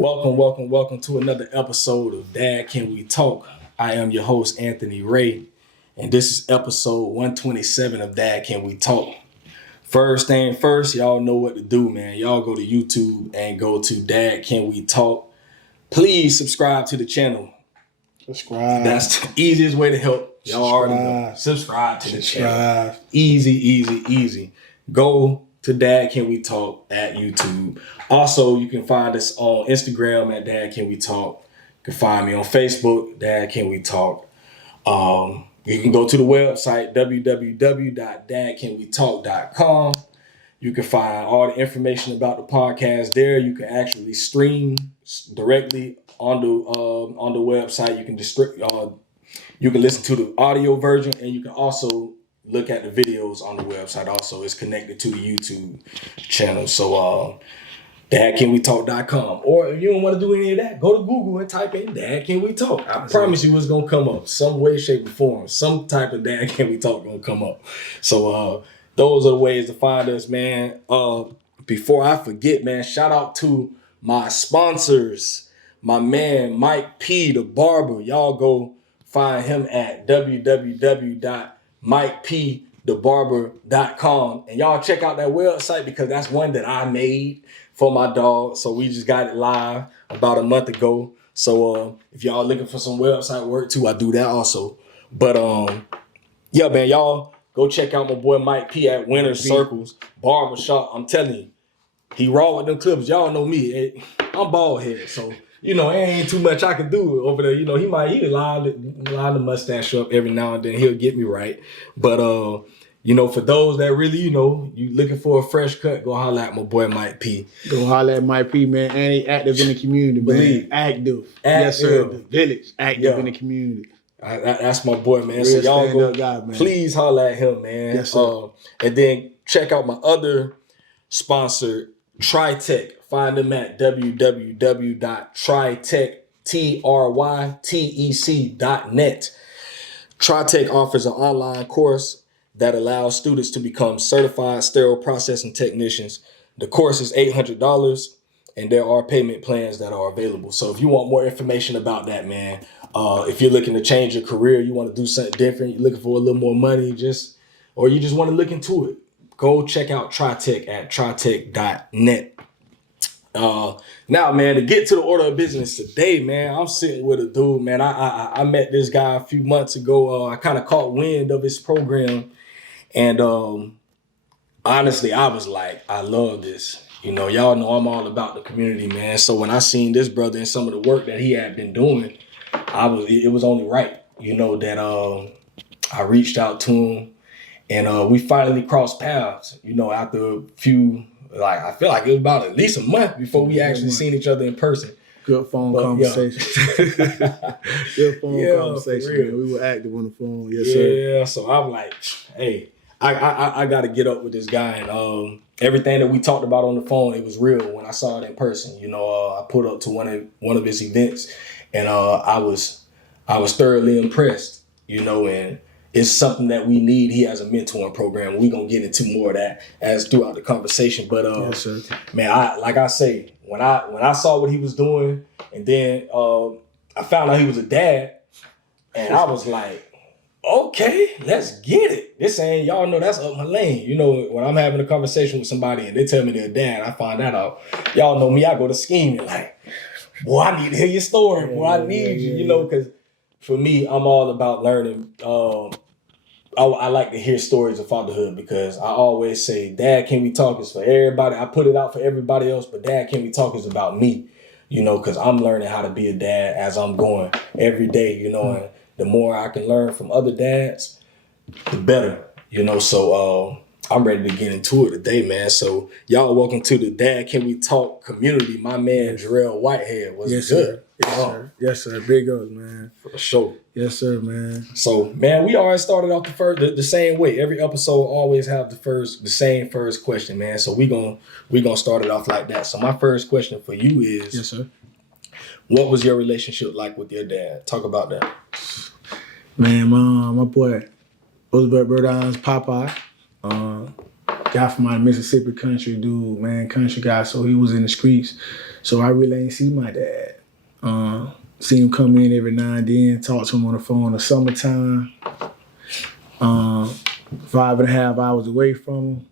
Welcome to another episode of Dad Can We Talk. I am your host, Anthony Ray, and this is episode 127 of Dad Can We Talk. First thing first, y'all know what to do, man. Y'all go to YouTube and go to Dad Can We Talk. Please subscribe to the channel. That's the easiest way to help. Y'all already know. Subscribe to the channel. Easy. Go to Dad Can We Talk at YouTube. Also, you can find us on Instagram at Dad Can We Talk. You can find me on Facebook, Dad Can We Talk. You can go to the website, www.dadcanwetalk.com. You can find all the information about the podcast there. You can actually stream directly on the website. You can listen to the audio version, and you can also look at the videos on the website. Also, it's connected to the YouTube channel. So, dadcanwetalk.com. Or if you don't want to do any of that, go to Google and type in Dad Can We Talk. I promise you it's going to come up. Some way, shape, or form. Some type of Dad Can We Talk going to come up. So, those are the ways to find us, man. Before I forget, man, shout out to my sponsors. My man, Mike P, the barber. Y'all go find him at www.mikepthebarber.com. And y'all check out that website because that's one that I made for my dog. So we just got it live about a month ago. So if y'all looking for some website work too, I do that also. But yeah, man, y'all go check out my boy Mike P at Winter Circles Barbershop. I'm telling you, he raw with them clippers. Y'all know me. I'm bald headed, so it ain't too much I can do over there. He line the mustache up every now and then. He'll get me right. But for those that really, you looking for a fresh cut, go holler at my boy Mike P. Go holler at Mike P, man. And he active in the community, man. Active. Yes, sir. The village. Active in the community. That's my boy, man. Real so y'all go, guy, man. Please holler at him, man. Yes, sir. And then check out my other sponsor, TriTech. Find them at www.tritech.net. TriTech offers an online course that allows students to become certified sterile processing technicians. The course is $800, and there are payment plans that are available. So if you want more information about that, man, if you're looking to change your career, you want to do something different, you're looking for a little more money, or you just want to look into it, go check out TriTech at tritech.net. Now, man, to get to the order of business today, man, I'm sitting with a dude, man. I met this guy a few months ago. I kind of caught wind of his program, and honestly, I was like, I love this. Y'all know I'm all about the community, man. So when I seen this brother and some of the work that he had been doing, it was only right, that I reached out to him, and we finally crossed paths. After a few. I feel like it was about at least a month before we actually seen each other in person. Good phone conversation. Good phone conversation. Man. We were active on the phone. Yes, sir. Yeah, so I'm like, hey, I got to get up with this guy. And everything that we talked about on the phone, it was real when I saw it in person. I pulled up to one of his events, and I was thoroughly impressed, and it's something that we need. He has a mentoring program. We're going to get into more of that as throughout the conversation. But, yes, sir. Man, like I say, when I saw what he was doing, and then I found out he was a dad, and I was like, okay, let's get it. This ain't, y'all know that's up my lane. When I'm having a conversation with somebody and they tell me they're a dad, I find that out. Y'all know me, I go to scheming like, boy, I need to hear your story. Boy, I need you, because for me, I'm all about learning. I like to hear stories of fatherhood because I always say, Dad, Can We Talk is for everybody. I put it out for everybody else, but Dad, Can We Talk is about me, because I'm learning how to be a dad as I'm going every day, and the more I can learn from other dads, the better, So I'm ready to get into it today, man. So y'all welcome to the Dad Can We Talk community. My man, Jarell Whitehead was good. Sir. Yes, sir. Big ups, man. For sure. Yes, sir, man. So, man, we always started off the same way. Every episode always have the same first question, man. So we gonna start it off like that. So my first question for you is, yes, sir. What was your relationship like with your dad? Talk about that. Man, my boy, Roosevelt Bird Popeye. guy from out of Mississippi, country dude, man, country guy. So he was in the streets. So I really ain't see my dad. See him come in every now and then, talk to him on the phone in the summertime. 5.5 hours away from him.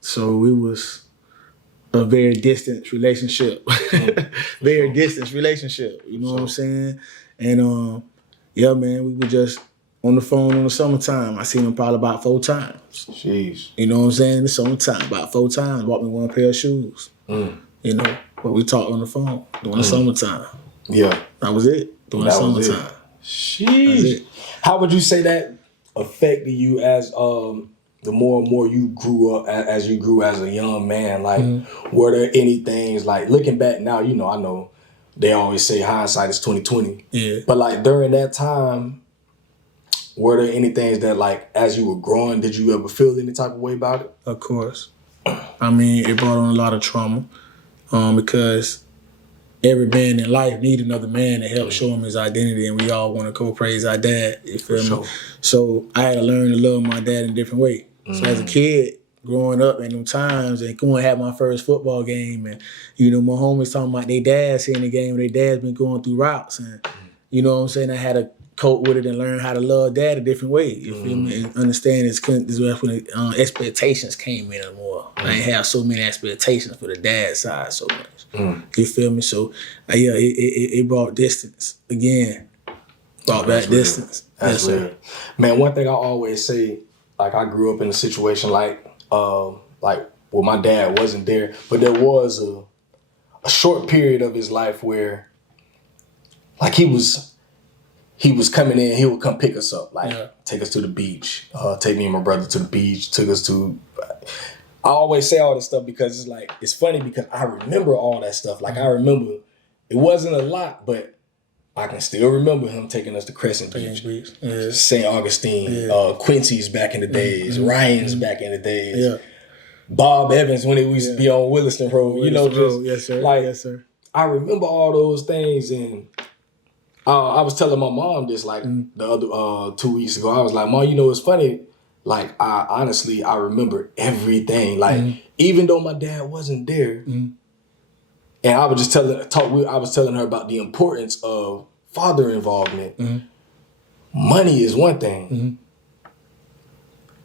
So it was a very distant relationship. Very distant relationship. You know what I'm saying? And yeah, man, we were just on the phone in the summertime. I seen him probably about 4 times. Jeez. You know what I'm saying? In the summertime, about 4 times. Bought me one pair of shoes. You know, but we talked on the phone during the summertime. Yeah. That was it. During the summertime. Sheesh. How would you say that affected you as the more and more you grew up, as you grew as a young man? Like, were there any things, like, looking back now, you know, I know they always say hindsight is 20/20. Yeah. But like during that time, were there any things that, like, as you were growing, did you ever feel any type of way about it? Of course. I mean, it brought on a lot of trauma because every man in life need another man to help show him his identity, and we all want to co-praise our dad. You feel me? Sure. So I had to learn to love my dad in a different way. So as a kid, growing up in them times and going to have my first football game, and you know, my homies talking about their dads seeing the game, their dads been going through routes, and you know what I'm saying, I had to cope with it and learn how to love dad a different way. You feel me? And understand this when the expectations came in more. I ain't have so many expectations for the dad side so much. You feel me? So yeah, it brought distance again. Brought back distance. That's real. Man, one thing I always say, like, I grew up in a situation like well, my dad wasn't there, but there was a short period of his life where, like, he was coming in, he would come pick us up, like, take us to the beach, take me and my brother to the beach, took us to, I always say all this stuff because it's like, it's funny because I remember all that stuff. Like, I remember, it wasn't a lot, but I can still remember him taking us to Crescent Beach, St. Augustine, Quincy's back in the days, Ryan's back in the days, Bob Evans when it used to be on Williston Road, you know, just yes, sir. Like, yes, sir. I remember all those things, and I was telling my mom this, like, the other 2 weeks ago. I was like, Mom, you know, it's funny. Like, I honestly remember everything. Like, even though my dad wasn't there, and I was just I was telling her about the importance of father involvement. Money is one thing,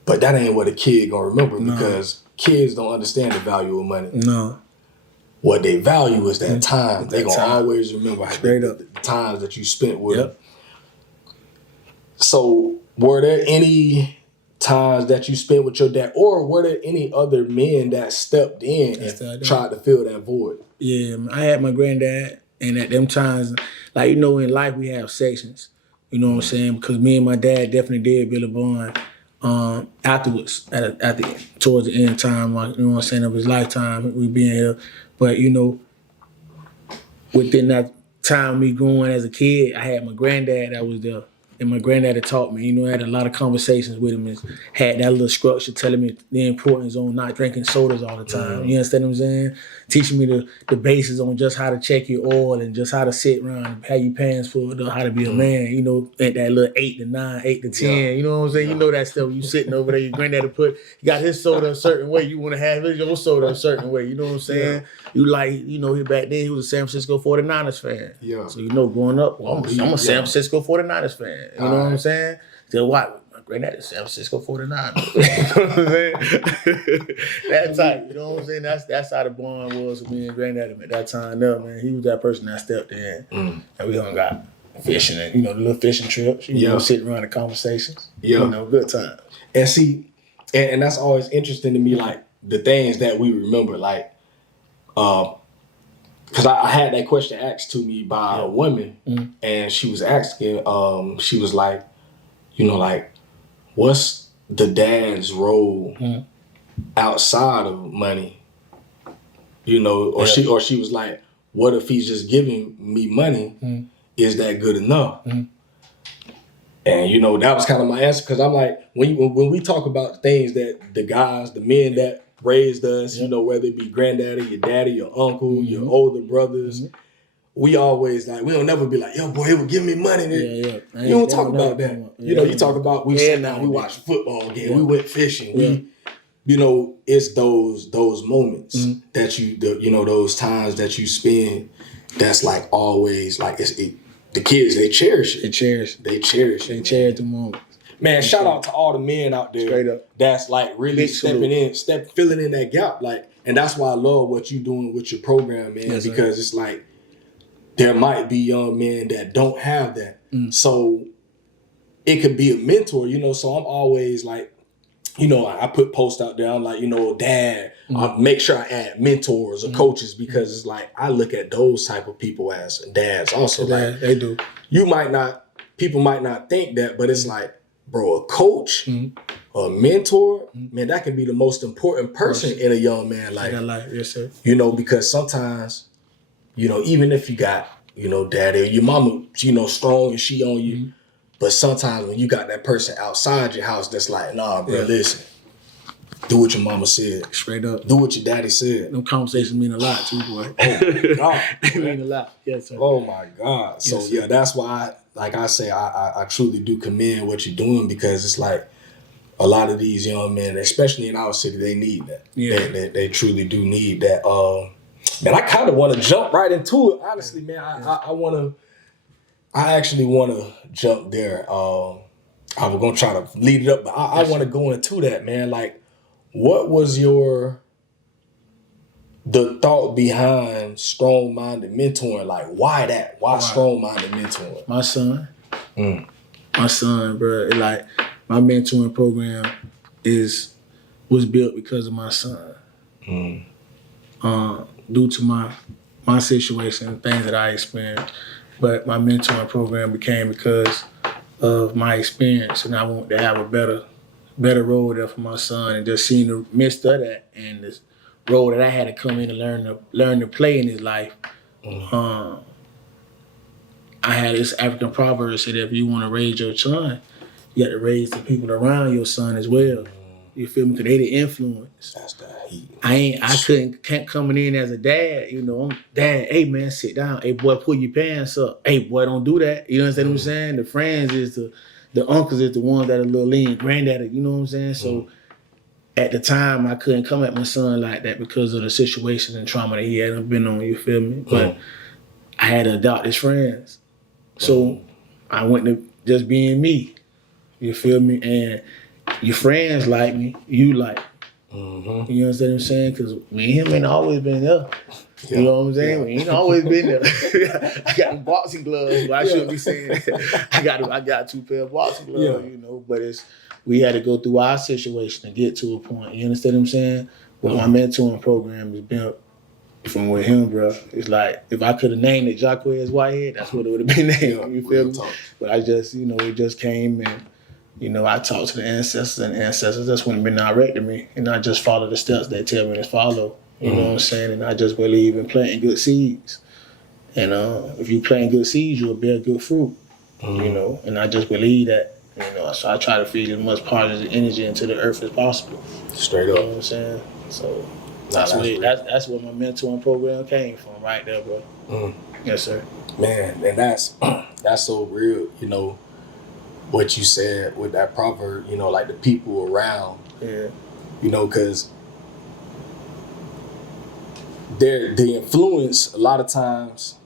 but that ain't what a kid gonna remember because kids don't understand the value of money. No. What they value is that time. They gonna always remember the times that you spent with them. So were there any times that you spent with your dad, or were there any other men that stepped in and tried to fill that void? Yeah, I had my granddad, and at them times, like, you know, in life we have sections. You know what I'm saying? Because me and my dad definitely did build a bond afterwards, towards the end time, like, you know what I'm saying, of his lifetime, we being here. But, you know, within that time me growing as a kid, I had my granddad that was there. And my granddad had taught me, you know, I had a lot of conversations with him and had that little structure telling me the importance on not drinking sodas all the time. You understand what I'm saying? Teaching me the basis on just how to check your oil and just how to sit around and have your pants for how to be a man, you know, at that little 8 to 9, 8 to 10, you know what I'm saying? You know that stuff. You sitting over there, your granddad he got his soda a certain way. You want to have your soda a certain way. You know what I'm saying? You like, you know, back then he was a San Francisco 49ers fan. Yeah. So, you know, growing up, well, I'm a San Francisco 49ers fan. You know what I'm saying? So what? My granddad is San Francisco 49ers. You know what I'm saying? That type. You know what I'm saying? That's how the bond was with me and granddad at that time. There, man. He was that person that stepped in, and we hung out fishing and, you know, the little fishing trips. You know, sitting around the conversations. You know, good time. And see, and that's always interesting to me, like the things that we remember, like. Because I had that question asked to me by a woman, and she was asking, she was like, you know, like, what's the dad's role outside of money? You know, or she was like, what if he's just giving me money? Is that good enough? And, you know, that was kind of my answer, because I'm like, when we talk about things that the men that raised us, you know, whether it be granddaddy, your daddy, your uncle, your older brothers, we always like, we don't never be like, yo, boy, he would give me money. You don't talk about that. You know, you talk about, we sat down, we watched a football game, we went fishing, you know, it's those moments that you know, those times that you spend. That's like always like the kids, they cherish it. They cherish. They cherish it. They cherish the moment. Man, shout out to all the men out there. Straight up. That's like really Big salute. filling in that gap. Like, and that's why I love what you doing with your program, man. Yes, because it's like there might be young men that don't have that. So it could be a mentor, you know. So I'm always like, you know, I put posts out there. I'm like, you know, dad, I make sure I add mentors or coaches because it's like I look at those type of people as dads also. Yeah, like they do. People might not think that, but it's like, bro, a coach, a mentor, man, that can be the most important person in a young man life. Yes, sir. You know, because sometimes, you know, even if you got, you know, daddy or your mama, you know, strong and she on you, but sometimes when you got that person outside your house that's like, nah, bro, listen, do what your mama said. Straight up. Do what your daddy said. Them conversations mean a lot too, boy. Oh my God. They mean a lot. Yes, sir. Oh my God. So Yes, yeah, that's why like I say, I truly do commend what you're doing because it's like a lot of these young men, especially in our city, they need that. Yeah. They truly do need that. And I kind of want to jump right into it. Honestly, man, I actually want to jump there. I was gonna try to lead it up, but I want to go into that, man. Like, what was the thought behind strong-minded mentoring? Like, why that? Why strong-minded mentoring? My son. My son, bro. Like, my mentoring program was built because of my son. Due to my situation, things that I experienced. But my mentoring program became because of my experience, and I want to have a better role there for my son, and just seeing the midst of that and this role that I had to come in and learn to play in his life. I had this African proverb that said, if you want to raise your son, you got to raise the people around your son as well. You feel me? Because they the influence. That's the heat. Can't coming in as a dad, you know, I'm dad, hey man, sit down. Hey boy, pull your pants up. Hey boy, don't do that. You understand what I'm saying? The friends is the uncles is the ones that are a little lean, granddaddy, you know what I'm saying? So at the time I couldn't come at my son like that because of the situation and trauma that he had been on, you feel me? But I had to adopt his friends. So I went to just being me. You feel me? And your friends like me, you like me. You understand what I'm saying? Because me and him ain't always been there. You know what I'm saying? We ain't always been there. I got them boxing gloves, but I shouldn't be saying that. I got 2 pair of boxing gloves, you know, but we had to go through our situation to get to a point. You understand what I'm saying? But my mentoring program is built from with him, bro. It's like, if I could have named it Jacquez Whitehead, that's what it would have been named. You feel me? But I just, you know, it just came and, you know, I talked to the ancestors, and ancestors that's when been directing me, and I just follow the steps they tell me to follow. You know what I'm saying? And I just believe in planting good seeds. And if you plant good seeds, you'll bear good fruit. You know, and I just believe that. You know, so I try to feed as much positive energy into the earth as possible. Straight up. You know what I'm saying? So that's where my mentoring program came from, right there, bro. Yes, sir. Man, and that's so real. You know what you said with that proverb. You know, like the people around. Yeah. You know, because the influence a lot of times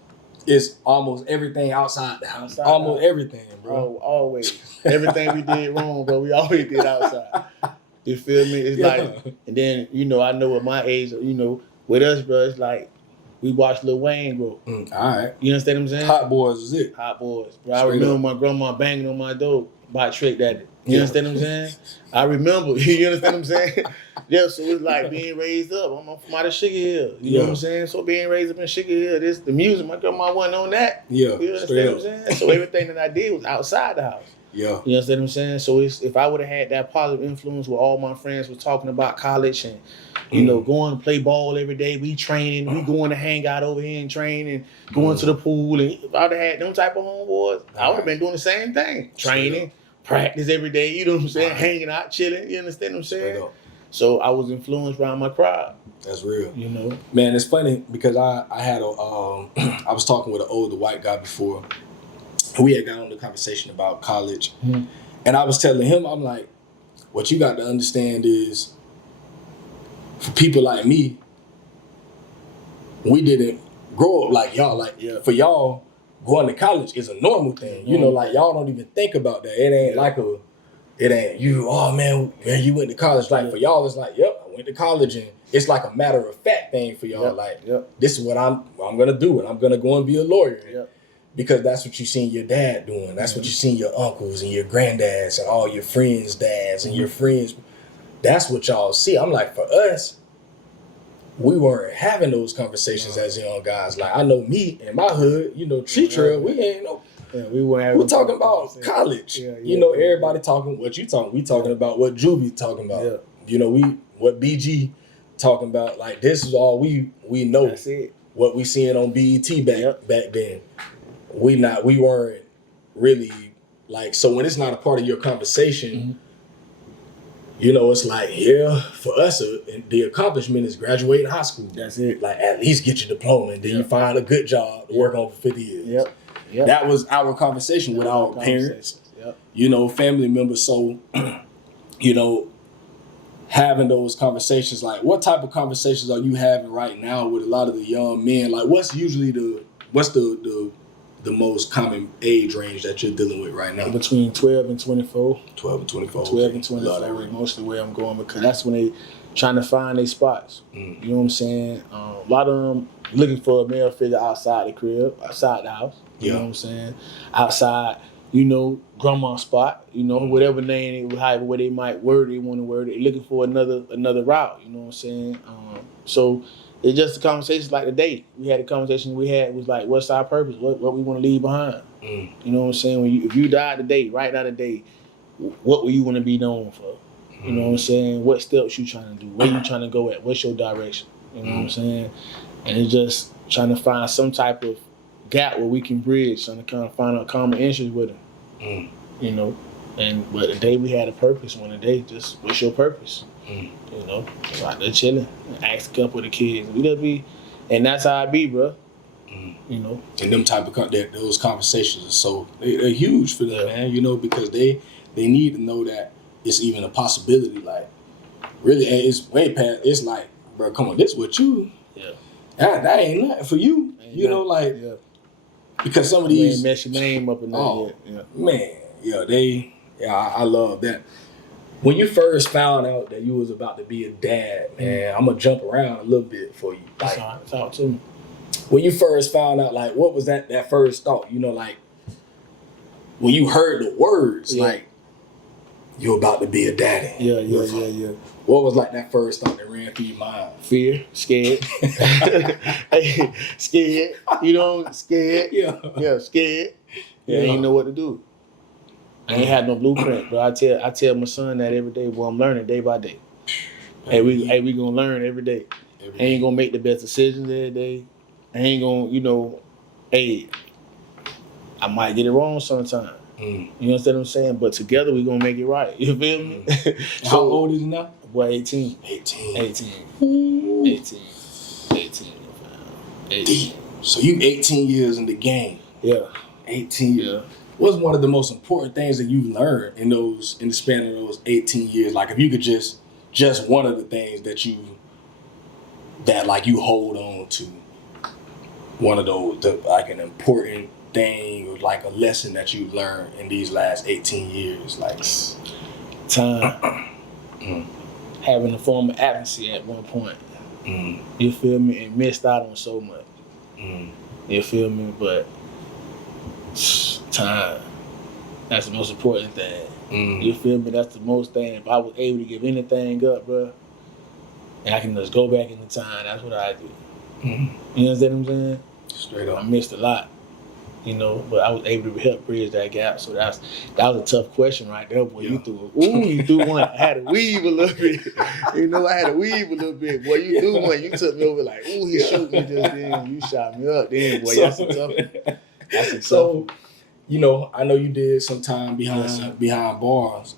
is almost everything outside the house. Almost everything, bro. Oh, always. Everything we did wrong, bro, we always did outside. You feel me? It's like, and then, you know, I know at my age, you know, with us, bro, it's like we watched Lil Wayne grow. All right. You understand what I'm saying? Hot Boys is it. Hot Boys. Bro, I remember my grandma banging on my door by Trick Daddy. You understand what I'm saying? I remember. You understand what I'm saying? Yeah, so it's like being raised up. I'm from out of Sugar Hill. You know what I'm saying? So being raised up in Sugar Hill, this the music. My grandma wasn't on that. Yeah. You understand what I'm saying? So everything that I did was outside the house. Yeah. You understand what I'm saying? So if I would have had that positive influence where all my friends were talking about college and, you know, going to play ball every day, we training, we going to hang out over here and train and going to the pool. And if I would have had them type of homeboys, I would have been doing the same thing. Training, practice every day, you know what I'm saying? Hanging out, chilling, you understand what I'm saying? So I was influenced by my crowd. That's real. You know? Man, it's funny because I had I was talking with an older white guy before. We had got on the conversation about college. And I was telling him, I'm like, what you got to understand is for people like me, we didn't grow up like y'all. Like for y'all, going to college is a normal thing. You know, like y'all don't even think about that. It ain't like it ain't you. Oh man, you went to college. Like for y'all, it's like, yep, I went to college, and it's like a matter of fact thing for y'all. Like this is what I'm gonna do, and I'm gonna go and be a lawyer. Because that's what you seen your dad doing. That's what you seen your uncles and your granddads and all your friends' dads and your friends. That's what y'all see. I'm like, for us, we weren't having those conversations as young guys. Like I know me in my hood, you know, Tree Trail, we ain't no. We're talking about college. You know, everybody talking what you talking. We talking about what Juvie talking about. You know, what BG talking about. Like this is all we know. That's it. What we seeing on BET back then. We weren't really like, so when it's not a part of your conversation, you know, it's like, for us, the accomplishment is graduating high school. That's it. Like, at least get your diploma, and then you find a good job to work on for 50 years. That was our conversation with our parents, you know, family members. So, you know, having those conversations, like, what type of conversations are you having right now with a lot of the young men? Like, what's usually the most common age range that you're dealing with right now? Between 12 and 24. 12 and 24. 12 and 24 is mostly where I'm going, because that's when they trying to find their spots. You know what I'm saying? A lot of them looking for a male figure outside the crib, outside the house. You know what I'm saying? Outside, you know, grandma's spot, you know, whatever name, however way they might word it, they want to word it. They're looking for another route, you know what I'm saying? So it's just a conversation like today. We had a conversation was like, what's our purpose? What we want to leave behind? You know what I'm saying? If you died today, right now today, what will you want to be known for? You know what I'm saying? What steps you trying to do? Where you trying to go at? What's your direction? You know what I'm saying? And it's just trying to find some type of gap where we can bridge, trying to kind of find a common interest with them. You know? But today we had a purpose. One day, just what's your purpose? You know, like they're chilling. Ask a couple of the kids. We just be, and that's how I be, bro. You know, and them type of those conversations are so they're huge for them, man. You know, because they need to know that it's even a possibility. Like, really, it's way past. It's like, bro, come on, this what you. That ain't nothing for you. You know, like because some of these ain't mess your name up in that yet. Man, I love that. When you first found out that you was about to be a dad, man, I'm gonna jump around a little bit for you. Like, talk to me. When you first found out, like, what was that first thought? You know, like when you heard the words, like you're about to be a daddy. Yeah. What was like that first thought that ran through your mind? Fear, scared, scared. You know, scared. Yeah, scared. Yeah, I ain't know what to do. I ain't had no blueprint, but I tell my son that every day. Well, I'm learning day by day. Hey, we gonna learn every day. I ain't gonna make the best decisions every day. I ain't gonna, you know, hey, I might get it wrong sometime. You understand what I'm saying? But together we gonna make it right. You feel me? So, how old is he now? Boy, 18. 18. So you 18 years in the game. Yeah. 18 years. Yeah. What's one of the most important things that you've learned in the span of those 18 years? Like, if you could just one of the things that you hold on to, one of those, like an important thing or like a lesson that you've learned in these last 18 years, like time, having a form of apathy at one point. You feel me? And missed out on so much. You feel me? But time. That's the most important thing. You feel me? That's the most thing. If I was able to give anything up, bro, and I can just go back in the time, that's what I do. You understand what I'm saying? Straight up. I missed a lot, you know, but I was able to help bridge that gap. So that was a tough question right there, boy. You threw one. I had to weave a little bit. You know, I had to weave a little bit. Boy, you threw one. You took me over like, he shoot me just then. You shot me up then, boy. That's a tough one. That's a tough one. You know, I know you did some time behind bars.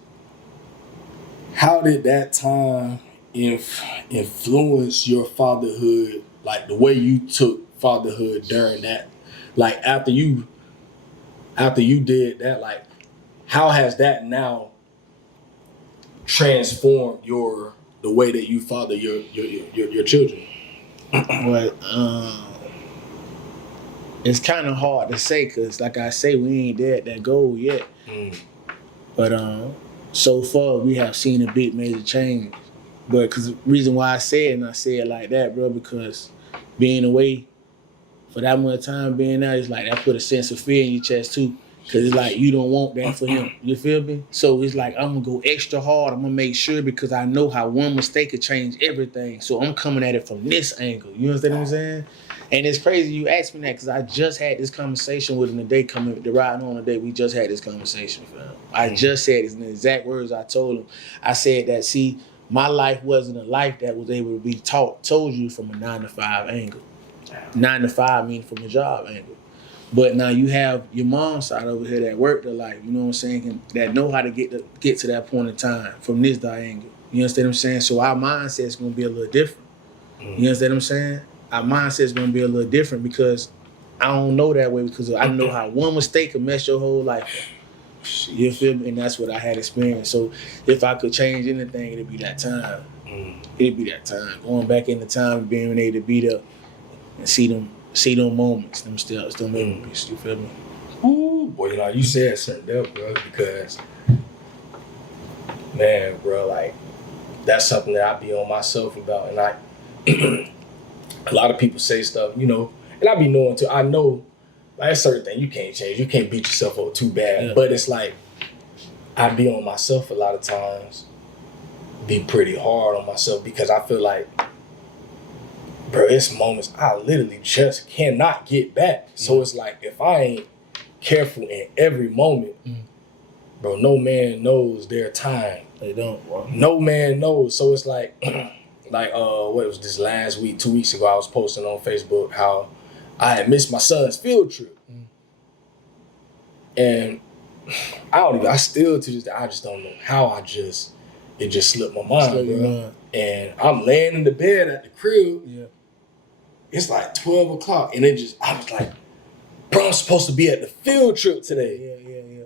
How did that time influence your fatherhood? Like the way you took fatherhood during that, like after you did that, like how has that now transformed your the way that you father your children? But it's kind of hard to say because, like I say, we ain't there at that goal yet. But so far we have seen a big major change. But because the reason why I say it and I say it like that, bro, because being away for that much time being out, it's like that put a sense of fear in your chest too. Cause it's like you don't want that for him. You feel me? So it's like I'm gonna go extra hard. I'm gonna make sure because I know how one mistake could change everything. So I'm coming at it from this angle. You understand what I'm saying? And it's crazy you asked me that because I just had this conversation with him today. The riding on today, we just had this conversation. Fam. I just said it's in the exact words I told him. I said that my life wasn't a life that was able to be told you from a 9 to 5 angle. 9 to 5 mean from a job angle. But now you have your mom's side over here that work the life, you know what I'm saying, that know how to get to that point in time from this angle. You understand what I'm saying? So our mindset's gonna be a little different. You understand what I'm saying? Our mindset's gonna be a little different because I don't know that way because I know how one mistake can mess your whole life up. You feel me? And that's what I had experienced. So if I could change anything, it'd be that time. It'd be that time. Going back in the time, being able to be there and see them moments, them memories. You feel me? Ooh, boy, you said something there, bro, because, man, bro, like, that's something that I be on myself about, and a lot of people say stuff, and I be knowing too. I know, like, certain things you can't change. You can't beat yourself up too bad, but it's like, I be on myself a lot of times, be pretty hard on myself because I feel like, bro, it's moments I literally just cannot get back. So it's like, if I ain't careful in every moment, bro, no man knows their time. They don't, bro. No man knows. So it's like, what was this last week, 2 weeks ago, I was posting on Facebook how I had missed my son's field trip. And I still to this day, I just don't know how it just slipped my mind, bro. And I'm laying in the bed at the crib. Yeah. It's like 12 o'clock, and I was like, bro, I'm supposed to be at the field trip today. Yeah.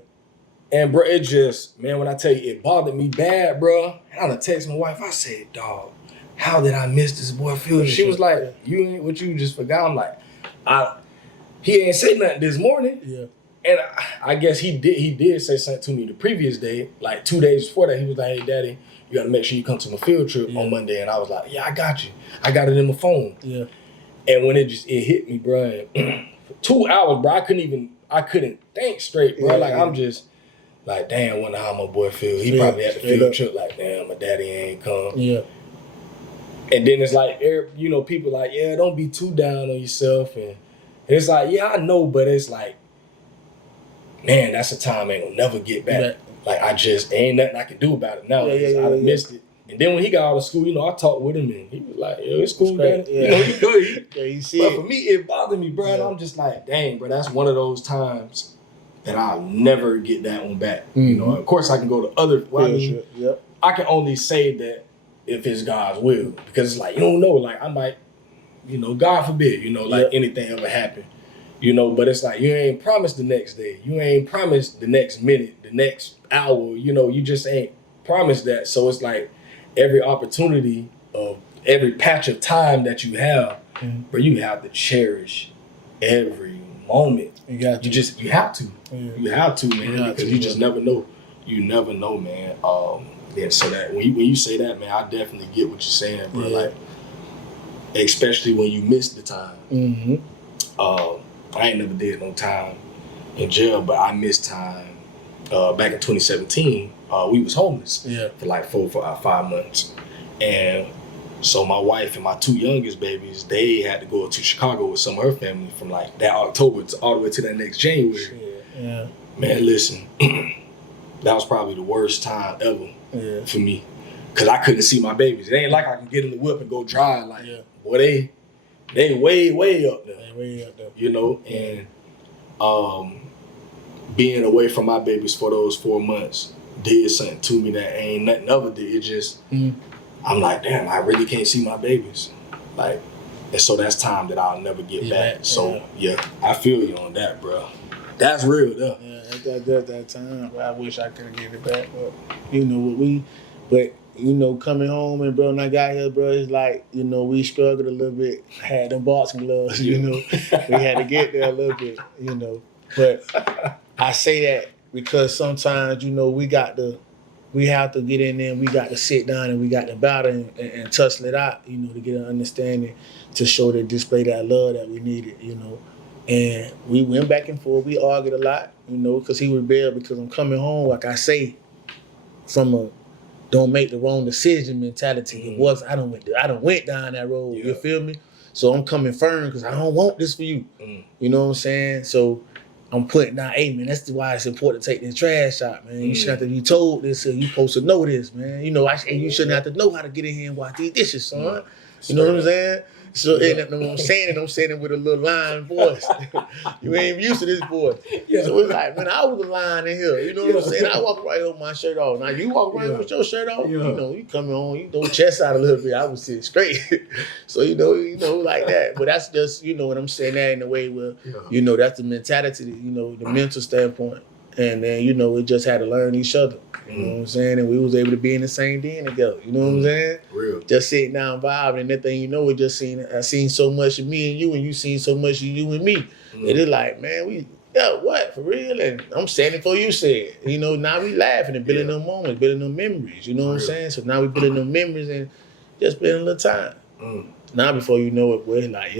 And, bro, it just, man, when I tell you, it bothered me bad, bro. And I text my wife, I said, dog, how did I miss this boy field trip? She was like, you ain't what you just forgot. I'm like, he ain't say nothing this morning. Yeah. And I guess he did say something to me the previous day, like 2 days before that. He was like, hey, Daddy, you got to make sure you come to my field trip on Monday. And I was like, yeah, I got you. I got it in my phone. Yeah. And when it hit me, bro, for 2 hours, bro, I couldn't think straight, bro. I'm just like, damn, wonder how my boy feel. He probably at the field trip like, damn, my daddy ain't come. Yeah. And then it's like, people like, yeah, don't be too down on yourself. And it's like, yeah, I know, but it's like, man, that's a time I ain't gonna never get back. Right. Like, ain't nothing I can do about it now. I done missed it. And then when he got out of school, I talked with him and he was like, yo, it's cool, man. Yeah. You good. Yeah, you see But for me, it bothered me, bro. And I'm just like, dang, bro, that's one of those times that I'll never get that one back. Of course I can go to other, I can only say that if it's God's will. Because it's like, you don't know, like I might, God forbid, anything ever happen. But it's like, you ain't promised the next day. You ain't promised the next minute, the next hour, you just ain't promised that. So it's like every opportunity of every patch of time that you have, but you have to cherish every moment. You have to. Yeah. You have to, man, because you just never know. You never know, man. So that when you say that, man, I definitely get what you're saying, bro. Yeah. Like, especially when you miss the time. I ain't never did no time in jail, but I missed time back in 2017. We was homeless for like 4 or 5 months. And so my wife and my 2 youngest babies, they had to go to Chicago with some of her family from like that October all the way to that next January. Yeah. Man, listen, that was probably the worst time ever for me. Cause I couldn't see my babies. It ain't like I can get in the whip and go drive. Like, boy, they way up there. And being away from my babies for those 4 months did something to me that ain't nothing other did. It just, I'm like, damn, I really can't see my babies. Like, and so that's time that I'll never get back. So I feel you on that, bro. That's real, though. Yeah, at that time, I wish I could have given it back. But you know, coming home and bro, when I got here, bro, it's like, you know, we struggled a little bit. Had them boxing gloves, you know. We had to get there a little bit, you know. But I say that because sometimes, you know, we have to get in there and we got to sit down and we got to battle and tussle it out, you know, to get an understanding to show that display that love that we needed, you know. And we went back and forth. We argued a lot, you know, because he rebelled because I'm coming home, like I say, from a don't make the wrong decision mentality. It was I don't went down that road. You feel me? So I'm coming firm because I don't want this for you. You know what I'm saying? So I'm putting down, hey man, that's why it's important to take this trash out, man. You shouldn't have to be told this, you supposed to know this, man. You know, you shouldn't have to know how to get in here and wash these dishes, son. You know what I'm saying? So and I'm saying it with a little line voice. You ain't used to this voice. So it's like, man, I was a line in here. You know what I'm saying? I walk right with my shirt off. Now you walk around with your shirt off, you know, you coming on, you throw chest out a little bit. I was sitting straight. So you know, like that. But that's just, you know what I'm saying, that in the way where, you know, that's the mentality, you know, the mental standpoint. And then, you know, we just had to learn each other. You know what I'm saying? And we was able to be in the same den together. You know what I'm saying? Real. Just sitting down vibing, and that thing, you know, I seen so much of me and you seen so much of you and me. And it's like, man, what? For real? And I'm saying it before you said. You know, now we laughing and building them moments, building them memories. You know what I'm saying? So now we building them memories and just spending a little time. Now before you know it, boy, it's like,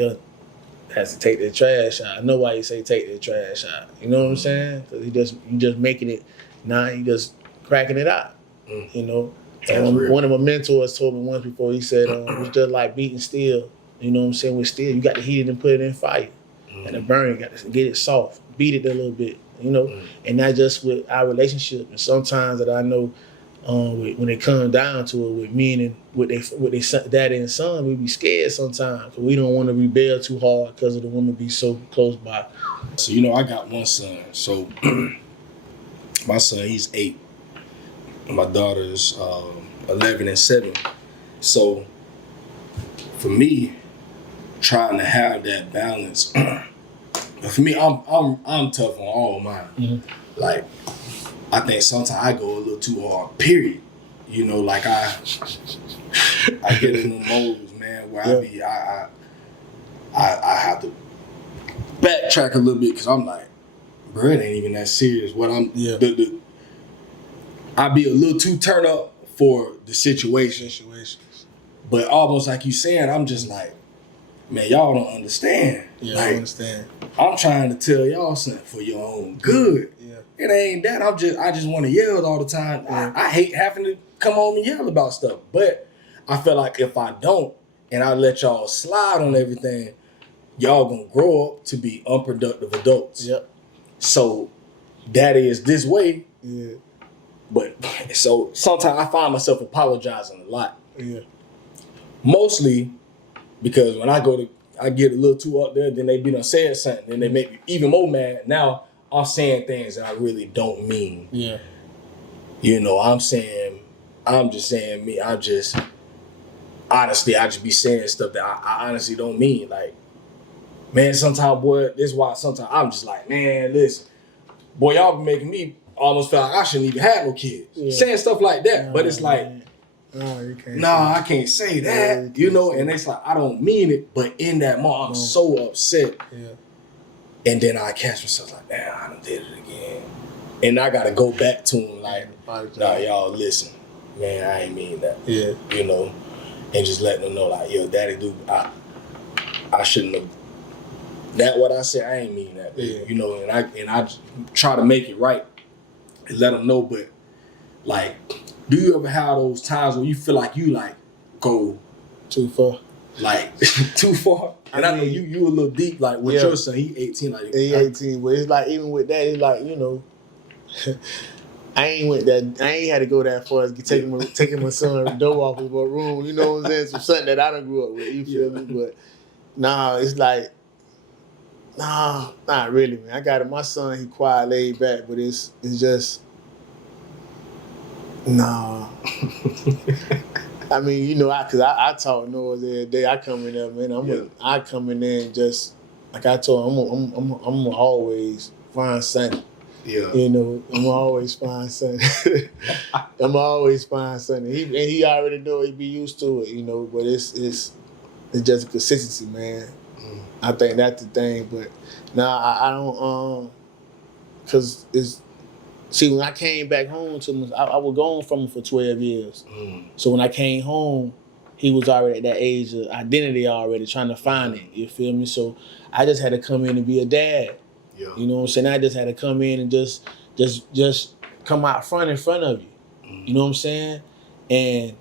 has to take the trash out. I know why you say take the trash out. You know what I'm saying? Because you just making it, now you just cracking it out. You know? And one of my mentors told me once before, he said, it's just like beating steel. You know what I'm saying? With steel, you got to heat it and put it in fire. And the burn, you got to get it soft, beat it a little bit, you know? And not just with our relationship. And sometimes that I know when it comes down to it, with me and with their daddy and son, we be scared sometimes because we don't want to rebel too hard because of the woman be so close by. So, you know, I got one son. So my son, he's 8. My daughter's 11 and 7. So for me, trying to have that balance, for me, I'm tough on all mine. Like, I think sometimes I go a little too hard, period. You know, like I get in the modes, man, where I have to backtrack a little bit because I'm like, bro, it ain't even that serious. I be a little too turned up for the situations. But almost like you saying, I'm just like, man, y'all don't understand. Yeah, like, I understand. I'm trying to tell y'all something for your own good. Yeah. It ain't that. I just want to yell all the time. I hate having to come home and yell about stuff. But I feel like if I don't and I let y'all slide on everything, y'all gonna grow up to be unproductive adults. Yep. So that is this way. Yeah. But so sometimes I find myself apologizing a lot. Yeah. Mostly because when I get a little too up there, then they be done said something, and they make me even more mad. Now I'm saying things that I really don't mean. Yeah. You know, I'm just saying me. Honestly, I just be saying stuff that I honestly don't mean. Like, man, sometimes, boy, this is why sometimes I'm just like, man, listen, boy, y'all be making me almost feel like I shouldn't even have no kids. Yeah. Saying stuff like that, but it's like, you can't. I can't say that. You know, and it's like I don't mean it, but in that moment, I'm so upset. Yeah. And then I catch myself like, man, I done did it again. And I gotta go back to him like, nah, y'all listen, man, I ain't mean that. Yeah. You know, and just letting them know like, yo, daddy, dude, I shouldn't have. That what I said, I ain't mean that. Yeah. You know, and I try to make it right and let them know. But like, do you ever have those times where you feel like you like go too far? Like too far? And I know you a little deep, like with your son, he 18, like he 18, but it's like even with that, it's like, you know, I ain't had to go that far as taking my son door off his room, you know what I'm saying? So something that I done grew up with, you feel me? But it's like, not really, man. I got it. My son, he quiet, laid back, but it's just I mean, you know, cause I talk noise every day. I come in there, man. I come in there and just like I told him, I'm always find something. Yeah. You know, I'm always find something. I'm always find something. He already know he be used to it, you know. But it's just a consistency, man. I think that's the thing. But now I don't cause it's see when I came back home to him, I was gone from him for 12 years. So when I came home, he was already at that age of identity already, trying to find it. You feel me? So I just had to come in and be a dad. Yeah. You know what I'm saying? I just had to come in and just come out in front of you. You know what I'm saying? And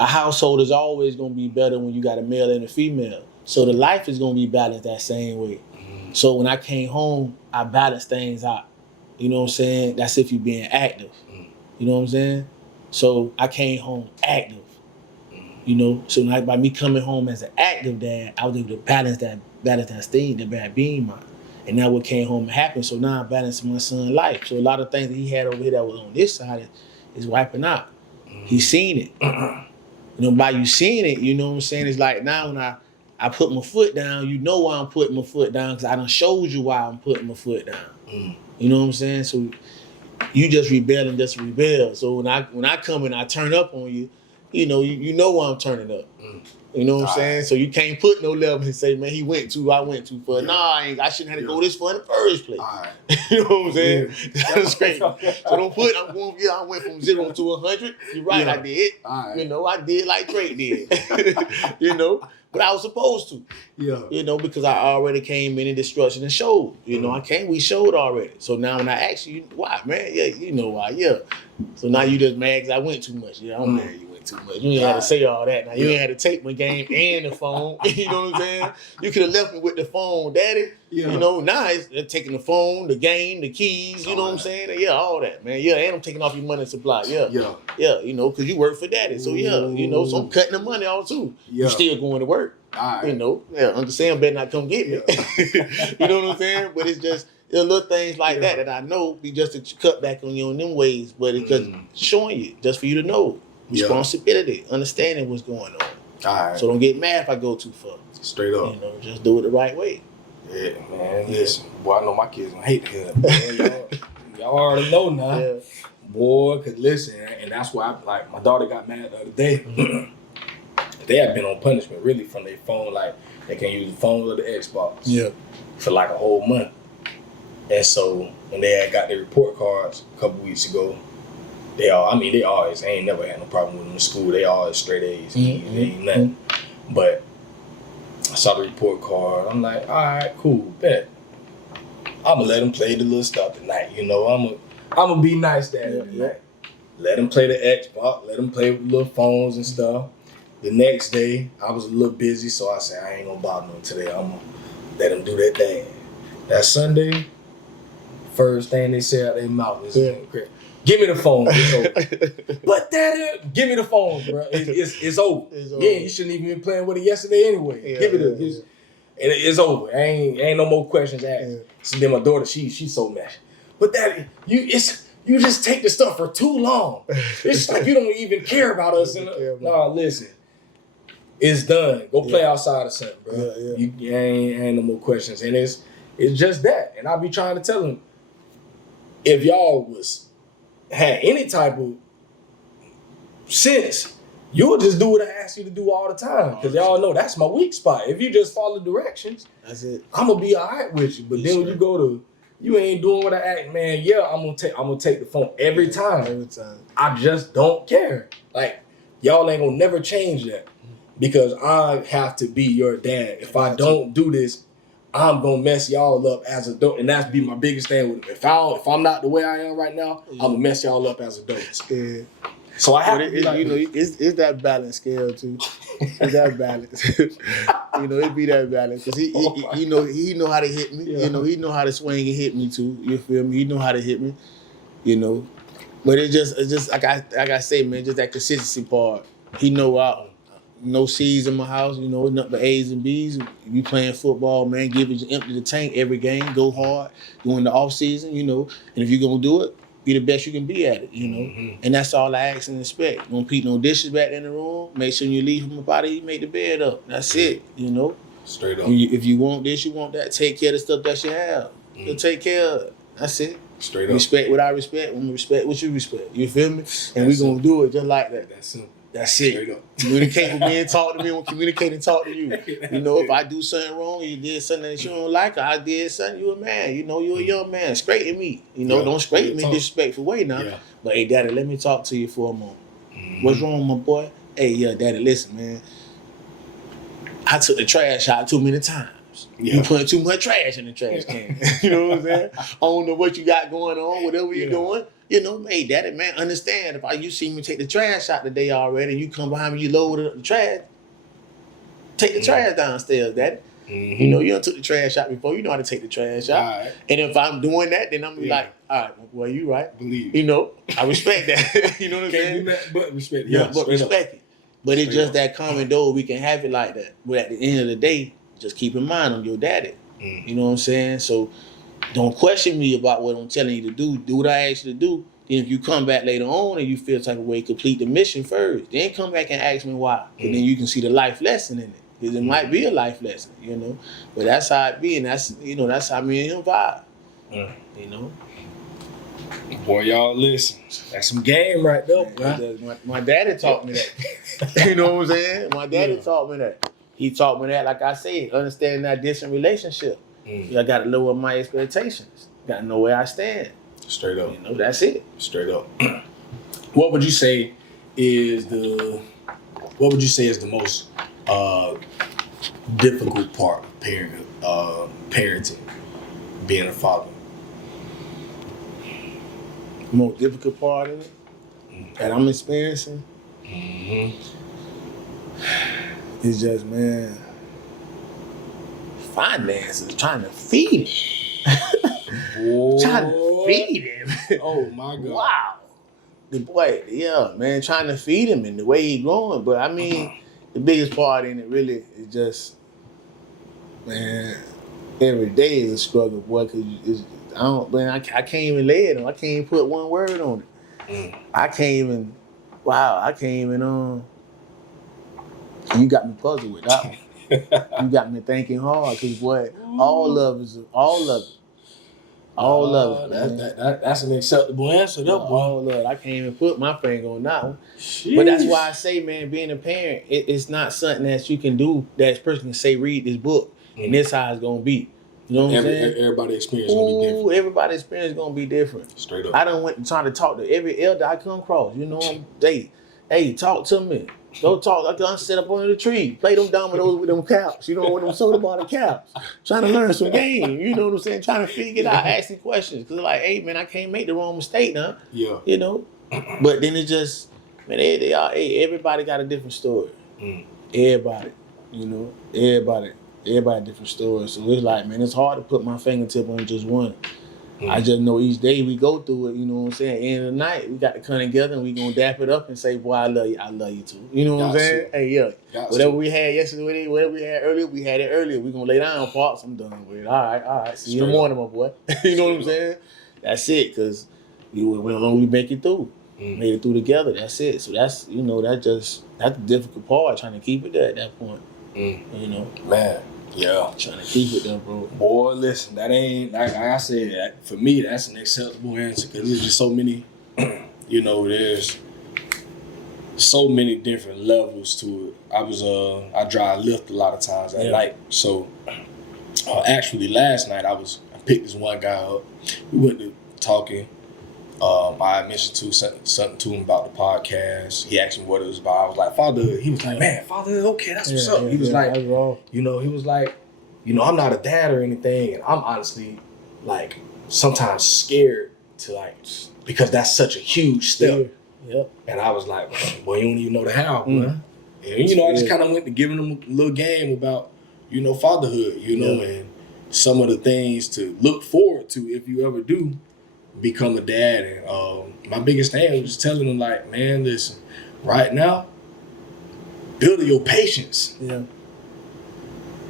a household is always gonna be better when you got a male and a female. So the life is gonna be balanced that same way. So when I came home, I balanced things out. You know what I'm saying? That's if you're being active. You know what I'm saying? So I came home active. You know, so like by me coming home as an active dad, I was able to balance that stage, that bad being mine. And now what came home and happened. So now I'm balancing my son's life. So a lot of things that he had over here that was on this side is wiping out. He's seen it. You know, by you seeing it, you know what I'm saying? It's like now when I put my foot down, you know why I'm putting my foot down because I done showed you why I'm putting my foot down. You know what I'm saying? So you just rebel and just rebel. So when I come and I turn up on you, you know why I'm turning up. You know what I'm saying? So you can't put no level and say, man, he went too, I went too far. Yeah. Nah, I shouldn't have to go this far in the first place. You know what I'm saying? That's crazy. So don't put, I went from 0 to 100. You're right, I did. You know, I did like Drake did. You know, but I was supposed to. Yeah. You know, because I already came in destruction and showed. You know, we showed already. So now when I ask you, why, man? Yeah, you know why, yeah. So now you just mad because I went too much. Yeah, I'm mad you went too much. You ain't had to say all that. Now you ain't had to take my game and the phone. You know what I'm saying? You could have left me with the phone, daddy. Yeah. You know, now they're taking the phone, the game, the keys, you know what I'm saying? Yeah, all that, man. Yeah, and I'm taking off your money supply. Yeah. Yeah. Yeah, you know, because you work for daddy. So yeah, you know, so I'm cutting the money off too. Yeah. You still going to work. You know, yeah, Uncle Sam better not come get me. Yeah. You know what I'm saying? But it's just little things like that I know be just to cut back on you in them ways, but it's just showing you, just for you to know. Responsibility, understanding what's going on. So don't get mad if I go too far. Straight up. You know, just do it the right way. Yeah, man. Listen, boy, I know my kids gonna hate to hear that, man. Y'all already know now. Yeah. Boy, cause listen, and that's why like my daughter got mad the other day. They have been on punishment really from their phone, like they can't use the phone or the Xbox. Yeah. For like a whole month. And so when they had got their report cards a couple weeks ago, they always, I ain't never had no problem with them in school. They always straight A's. They ain't nothing. But I saw the report card. I'm like, all right, cool, bet. I'm gonna let them play the little stuff tonight. You know, I'm gonna be nice that night. Let them play the Xbox. Let them play with little phones and stuff. The next day, I was a little busy, so I said, I ain't gonna bother them today. I'm gonna let them do that thing. That Sunday, first thing they say out their mouth is, give me the phone. It's over. But Daddy, give me the phone, bro. It's over. Yeah, you shouldn't even been playing with it yesterday anyway. Yeah, give it and it's over. Ain't no more questions asked. Yeah. So then my daughter, she's so mad. But Daddy, you just take the stuff for too long. It's like you don't even care about us. Nah, listen. It's done. Go play outside or something, bro. You ain't no more questions. And it's just that. And I be trying to tell them, if y'all had any type of sense, you would just do what I ask you to do all the time. Because y'all know that's my weak spot. If you just follow directions, that's it. I'm gonna be all right with you. But then when you go to, you ain't doing what I ask, man. Yeah, I'm gonna take the phone every time. Every time. I just don't care. Like y'all ain't gonna never change that. Because I have to be your dad. If I don't do this, I'm gonna mess y'all up as adults, and that's be my biggest thing with it. If I'm not the way I am right now, I'm gonna mess y'all up as adults. Yeah. So I have to be like, it's that balance scale too. It's that balance. You know, it be that balance because he know how to hit me. Yeah. You know, he know how to swing and hit me too. You feel me? He know how to hit me. You know, but it's just like I say, man, just that consistency part. He know no C's in my house, you know, nothing but A's and B's. You playing football, man, empty the tank every game, go hard, go in the off season, you know, and if you're gonna do it, be the best you can be at it, you know. And that's all I ask and expect. Don't put no dishes back in the room. Make sure you leave from about it, you make the bed up. That's it, you know. Straight up. If you want this, you want that, take care of the stuff that you have. You'll take care of it. That's it. Straight up. Respect what I respect. I'm respect what you respect. You feel me? And we gonna do it just like that. That's simple. That's it. Straight up. Communicate with me and talk to me. When communicate and talk to you. You know, if I do something wrong, you did something that you don't like, or I did something, you a man. You know, you a young man. Straighten me. You know, don't straighten me disrespectful way now. Yeah. But hey, daddy, let me talk to you for a moment. What's wrong, my boy? Hey, yeah, daddy, listen, man. I took the trash out too many times. Yeah. You putting too much trash in the trash can. You know what I'm saying? I don't know what you got going on, whatever you're doing. You know, hey, daddy, man, understand. If you see me take the trash out today already, and you come behind me, you load up the trash, take the trash downstairs, daddy. Mm-hmm. You know, you done took the trash out before. You know how to take the trash out. Right. And if I'm doing that, then I'm gonna be like, all right, well, you right. Believe. You know, I respect that. You know what I'm saying? Can't do that, but respect it. Yeah, but respect it. But it's just that common door. We can have it like that. But at the end of the day, just keep in mind I'm your daddy. You know what I'm saying? So don't question me about what I'm telling you to do. Do what I ask you to do. Then if you come back later on and you feel type of way, complete the mission first. Then come back and ask me why. And then you can see the life lesson in it. Because it might be a life lesson, you know. But that's how it be, and that's, you know, that's how me and him vibe. You know. Boy, y'all listen. That's some game right there. Man. My daddy taught me that. You know what I'm saying? My daddy taught me that. He taught me that, like I said, understanding that distant relationship. I got to lower my expectations. Got to know where I stand. Straight up. You know, that's it. Straight up. What would you say is the most difficult part of parenting, being a father? The most difficult part of it that I'm experiencing is just, man, finances, trying to feed him. Trying to feed him. Oh my God. Wow. The boy, yeah, man, trying to feed him and the way he's growing. But I mean, the biggest part in it really is just, man, every day is a struggle, boy, because I can't even lay it on. I can't even put one word on it. I can't even, you got me puzzled with that one. You got me thinking hard, because boy, all of it. That's an acceptable answer, though, boy. All of it. I can't even put my finger on that one. Jeez. But that's why I say, man, being a parent, it's not something that you can do that this person can say, read this book, and this how it's gonna be. You know what I'm saying? Everybody's experience gonna be different. Everybody's experience gonna be different. Straight up. I done went trying to talk to every elder I come across. You know, hey, talk to me. Go talk. I can sit up under the tree, play them dominoes with them caps. You know, with them soda bottle caps. Trying to learn some game. You know what I'm saying? Trying to figure it out, asking questions. Because like, hey, man, I can't make the wrong mistake now. Yeah. You know? But then it just, man, everybody got a different story. Everybody. You know? Everybody different stories. So it's like, man, it's hard to put my fingertip on just one. I just know each day we go through it, you know what I'm saying? End of the night, we got to come together and we gonna dap it up and say, boy, I love you too. You know what I'm saying? Hey, yeah. Whatever we had yesterday, whatever we had earlier, we had it earlier. We gonna lay down parts, I'm done with it. All right. See you in the morning, my boy. You know what I'm saying? That's it, because we make it through. Made it through together, that's it. So that's, you know, that's the difficult part, trying to keep it there at that point. You know? Man. Yeah. Trying to keep it there, bro. Boy, listen, that ain't, like I said, for me, that's an acceptable answer, because there's just so many, you know, there's so many different levels to it. I drive Lyft a lot of times at night. So, actually, last night, I picked this one guy up. We went to talking. I mentioned something to him about the podcast. He asked me what it was about. I was like, Fatherhood. He was like, man, Fatherhood, okay, that's what's up. He was like, you know, I'm not a dad or anything, and I'm honestly, like, sometimes scared to, like, because that's such a huge step. Yep. And I was like, boy, you don't even know the how, man. And, you know, I just kind of went to giving him a little game about, you know, fatherhood, you know, and some of the things to look forward to if you ever do become a dad. And my biggest thing was telling him, like, man, listen, right now, build your patience. Yeah.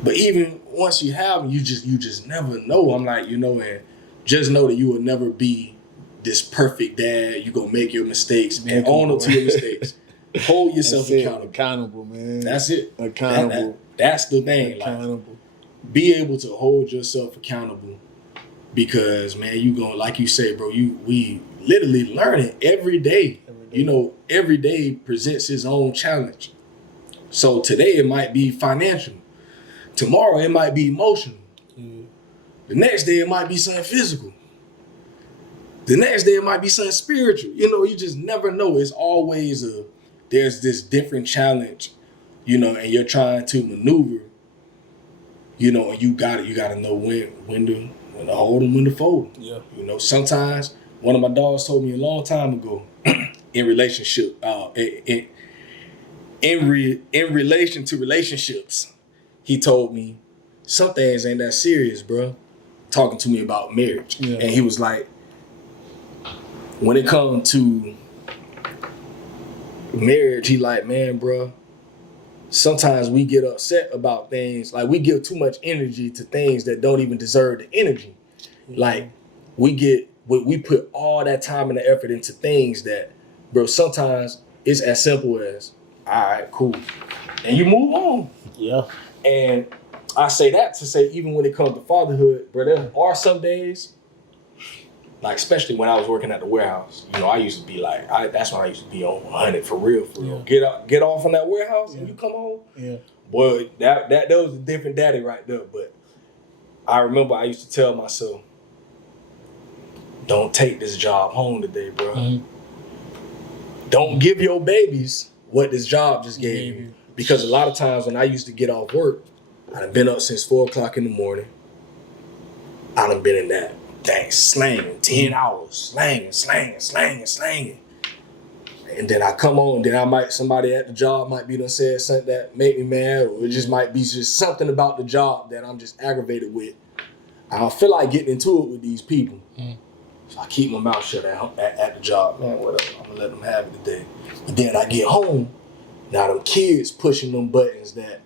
But even once you have them, you just never know. I'm like, you know, and just know that you will never be this perfect dad. You're gonna make your mistakes and own up to your mistakes. Hold yourself accountable, man. That's it. Accountable. That's the thing. Accountable. Like, be able to hold yourself accountable. because man, you go like you say, bro. We literally learn it every day. You know, every day presents its own challenge. So today it might be financial. Tomorrow it might be emotional. The next day it might be something physical. The next day it might be something spiritual. You know, you just never know. It's always there's this different challenge, you know, and you're trying to maneuver, you know, and you gotta know when to hold them, when to fold them. Yeah. You know, sometimes one of my dogs told me a long time ago in relationship, in relation to relationships, he told me some things ain't that serious, bro. Talking to me about marriage. Yeah. And he was like, when it comes to marriage, he like, man, bro, sometimes we get upset about things. Like, we give too much energy to things that don't even deserve the energy. Like, we put all that time and the effort into things that, bro, sometimes it's as simple as, all right, cool. And you move on. Yeah. And I say that to say, even when it comes to fatherhood, bro, there are some days, like especially when I was working at the warehouse, you know, I used to be like, that's when I used to be on 100 for real. Yeah. Get off from that warehouse and you come home. Yeah. Boy, that was a different daddy right there. But I remember I used to tell myself, don't take this job home today, bro. Mm-hmm. Don't give your babies what this job just gave you. Because a lot of times when I used to get off work, I'd been up since 4 o'clock in the morning. I done been in that thing slanging 10 hours, slanging. And then I come on, then somebody at the job might be done said something that made me mad, or it just might be just something about the job that I'm just aggravated with. I don't feel like getting into it with these people. So I keep my mouth shut at the job. Man, whatever, I'm gonna let them have it today. But then I get home, now them kids pushing them buttons that,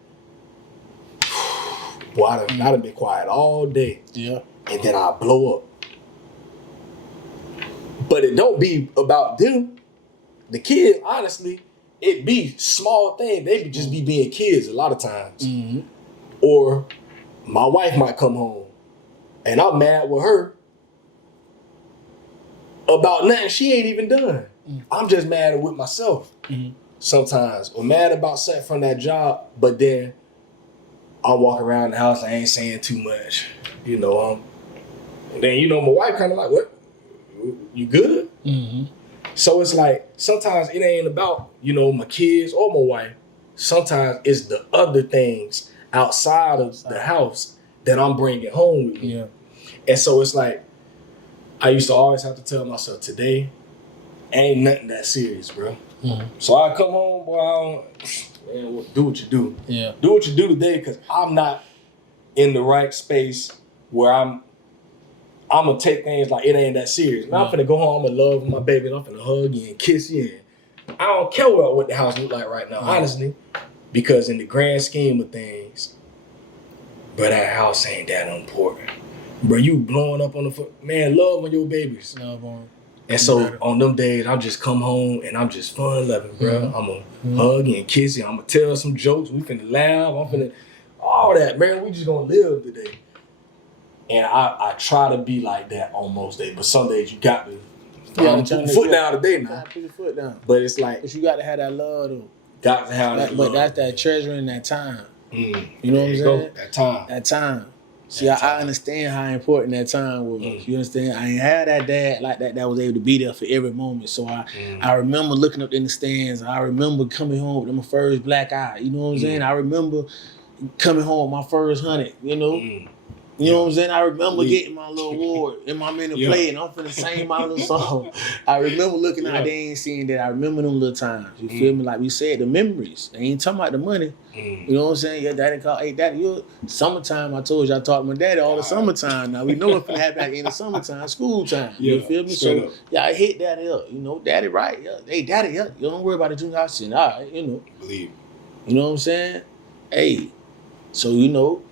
boy, I done been quiet all day. Yeah. And then I blow up. But it don't be about them. The kids, honestly, it be small things. They just be being kids a lot of times. Mm-hmm. Or my wife might come home and I'm mad with her about nothing she ain't even done. Mm-hmm. I'm just mad with myself sometimes, or mad about something from that job, but then I walk around the house, I ain't saying too much, you know. And then, you know, my wife kind of like, what? You good? Mm-hmm. So it's like, sometimes it ain't about, you know, my kids or my wife. Sometimes it's the other things outside of the house that I'm bringing home with me. Yeah. And so it's like, I used to always have to tell myself, today ain't nothing that serious, bro. Mm-hmm. So I come home, boy, man, do what you do. Yeah. Do what you do today, because I'm not in the right space where I'm gonna take things like it ain't that serious. Now I'm finna go home, I'm gonna love my baby, and I'm finna hug you and kiss you. And I don't care what the house look like right now, honestly, because in the grand scheme of things, bro, that house ain't that important. Bro, you blowing up on the foot, man, love on your babies. Love on. And so on them days, I'll just come home and I'm just fun loving, bro. I'm gonna hug you and kiss you. I'm gonna tell some jokes. We finna laugh. I'm finna all that, man. We just gonna live today. And I try to be like that on most days, but some days you got to put your foot down today now. Put your foot down. But it's like, but you got to have that love though. Got to have that love. But that's that treasuring that time. You know what I'm saying? That time. See, I understand how important that time was. You understand? I ain't had that dad like that was able to be there for every moment. So I remember looking up in the stands. I remember coming home with my first black eye. You know what I'm saying? I remember coming home with my first 100. You know. You know what I'm saying? I remember getting my little award in my minute play, and I'm finna sing my little song. I remember looking out, they ain't seeing that. I remember them little times. You feel me? Like we said, the memories. They ain't talking about the money. You know what I'm saying? Your daddy called, hey, daddy, you summertime. I told you I talked to my daddy all the summertime. Now we know what's gonna happen in the summertime, school time. You feel me? So I hit daddy up. You know, daddy, right? Yeah. Hey, daddy, you don't worry about the junior high shit. All right, you know. Believe. You know what I'm saying? Hey, so you know.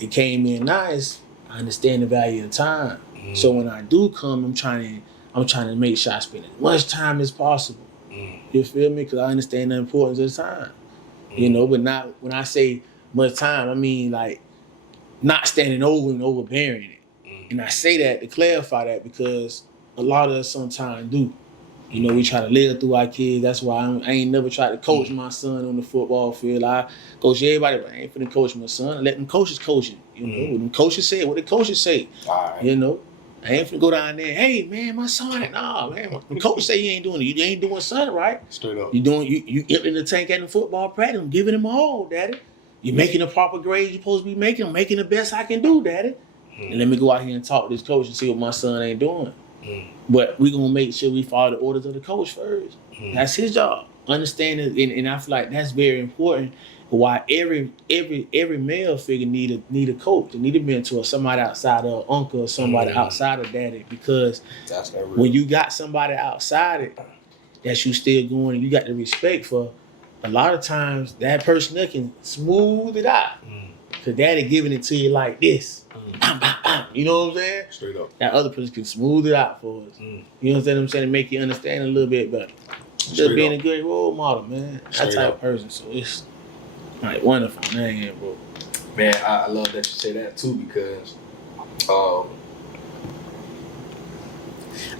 It came in nice. I understand the value of time. So when I do come, I'm trying to make sure I spend as much time as possible. You feel me? Because I understand the importance of time. You know, but not when I say much time, I mean like not standing over and overbearing it. And I say that to clarify that because a lot of us sometimes do. You know, we try to live through our kids. That's why I ain't never tried to coach my son on the football field. I coach everybody, but I ain't finna coach my son. I let them coaches coach it. You know, what the coaches say, what the coaches say. All right. You know, I ain't finna go down there. Hey man, my son, nah man. The coach say you ain't doing it. You ain't doing something right. Straight up. You emptying the tank at the football practice. I'm giving him all, daddy. You making the proper grades you supposed to be making. I'm making the best I can do, daddy. And let me go out here and talk to this coach and see what my son ain't doing. But we gonna make sure we follow the orders of the coach first. That's his job. Understanding, and I feel like that's very important. Why every male figure need a coach, they need a mentor, somebody outside of uncle, or somebody outside of daddy. Because when you got somebody outside it that you still going and you got the respect for, a lot of times that person that can smooth it out. Cause daddy giving it to you like this. Bam, bam, bam. You know what I'm saying? Straight up. That other person can smooth it out for us. You know what I'm saying? To make you understand a little bit better. Just Straight being up. a good role model, man. Straight that type up. of person. So it's like wonderful, man, bro. Man, I love that you say that too because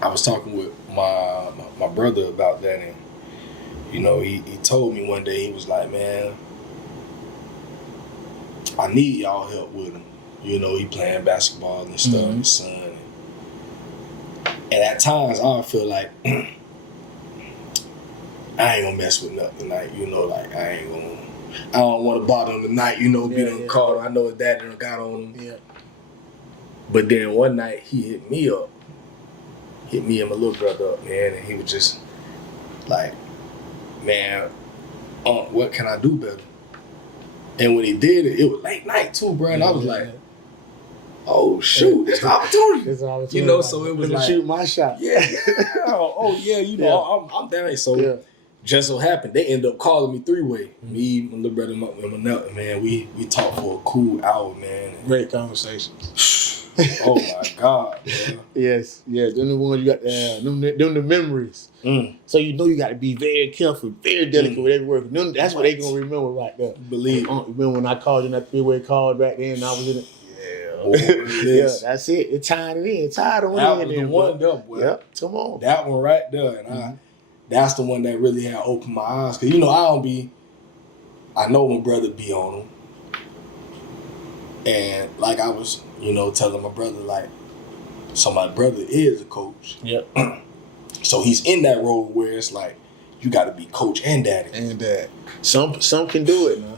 I was talking with my brother about that, and you know, he told me one day, he was like, man, I need y'all help with him. You know, he playing basketball and stuff, his son. And at times I feel like I ain't gonna mess with nothing tonight, you know, like I don't want to bother him tonight, you know, get him called. I know his daddy done got on him. Yeah. But then one night he hit me and my little brother up, man, and he was just like, man, what can I do better? And when he did it, it was late night too, bro. And I was like, oh shoot, this opportunity. You know, so it was like shoot my shot. Yeah. Oh yeah, you know, I'm down. So just so happened they end up calling me 3-way. Me, my little brother, and my man. We talked for a cool hour, man. Great conversations. Oh my God, man. Yes. Them the ones you got them the memories. So you know you got to be very careful, very delicate with every word. That's what they gonna remember right there. Believe. Remember when I called you in that 3-way call back then? And I was in it. Yeah, that's it. It tied it in. Tied on that in. Was the one up, boy. Yep, come on. That one right there, and that's the one that really had opened my eyes. Cause you know I know my brother be on them, and like I was, you know, telling my brother like, so my brother is a coach. Yep. So he's in that role where it's like you got to be coach and daddy. And dad. Some can do it, man.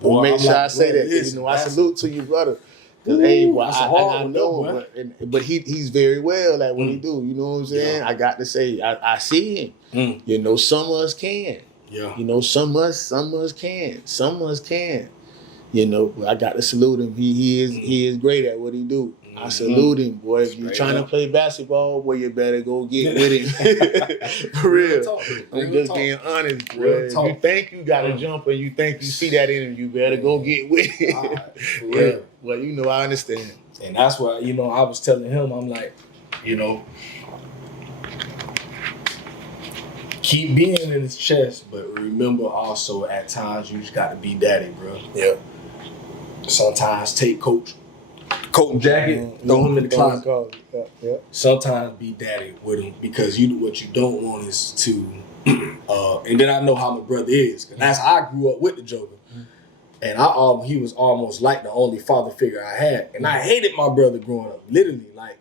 Boy, make sure like, I say that. Listen, you know, I salute to you, brother. Cause hey, boy, I know, one, but he's very well at what he do. You know what I'm saying? Yeah. I got to say, I see him. You know, some of us can. Yeah. You know, some of us can. Some of us can. You know, but I got to salute him. He is great at what he do. I salute him, boy. If you're trying to play basketball, boy, you better go get with him. For real. I'm just being honest, boy. If you think you got to jump and you think you see that in him, you better go get with it. Right, for real. Well, you know, I understand. And that's why, you know, I was telling him, I'm like, you know, keep being in his chest, but remember also at times you just got to be daddy, bro. Yeah. Sometimes take coach jacket, throw him in the closet. Yeah. Sometimes be daddy with him because what you don't want is to, and then I know how my brother is, because that's how I grew up with the Joker. And he was almost like the only father figure I had. And I hated my brother growing up, literally. Like,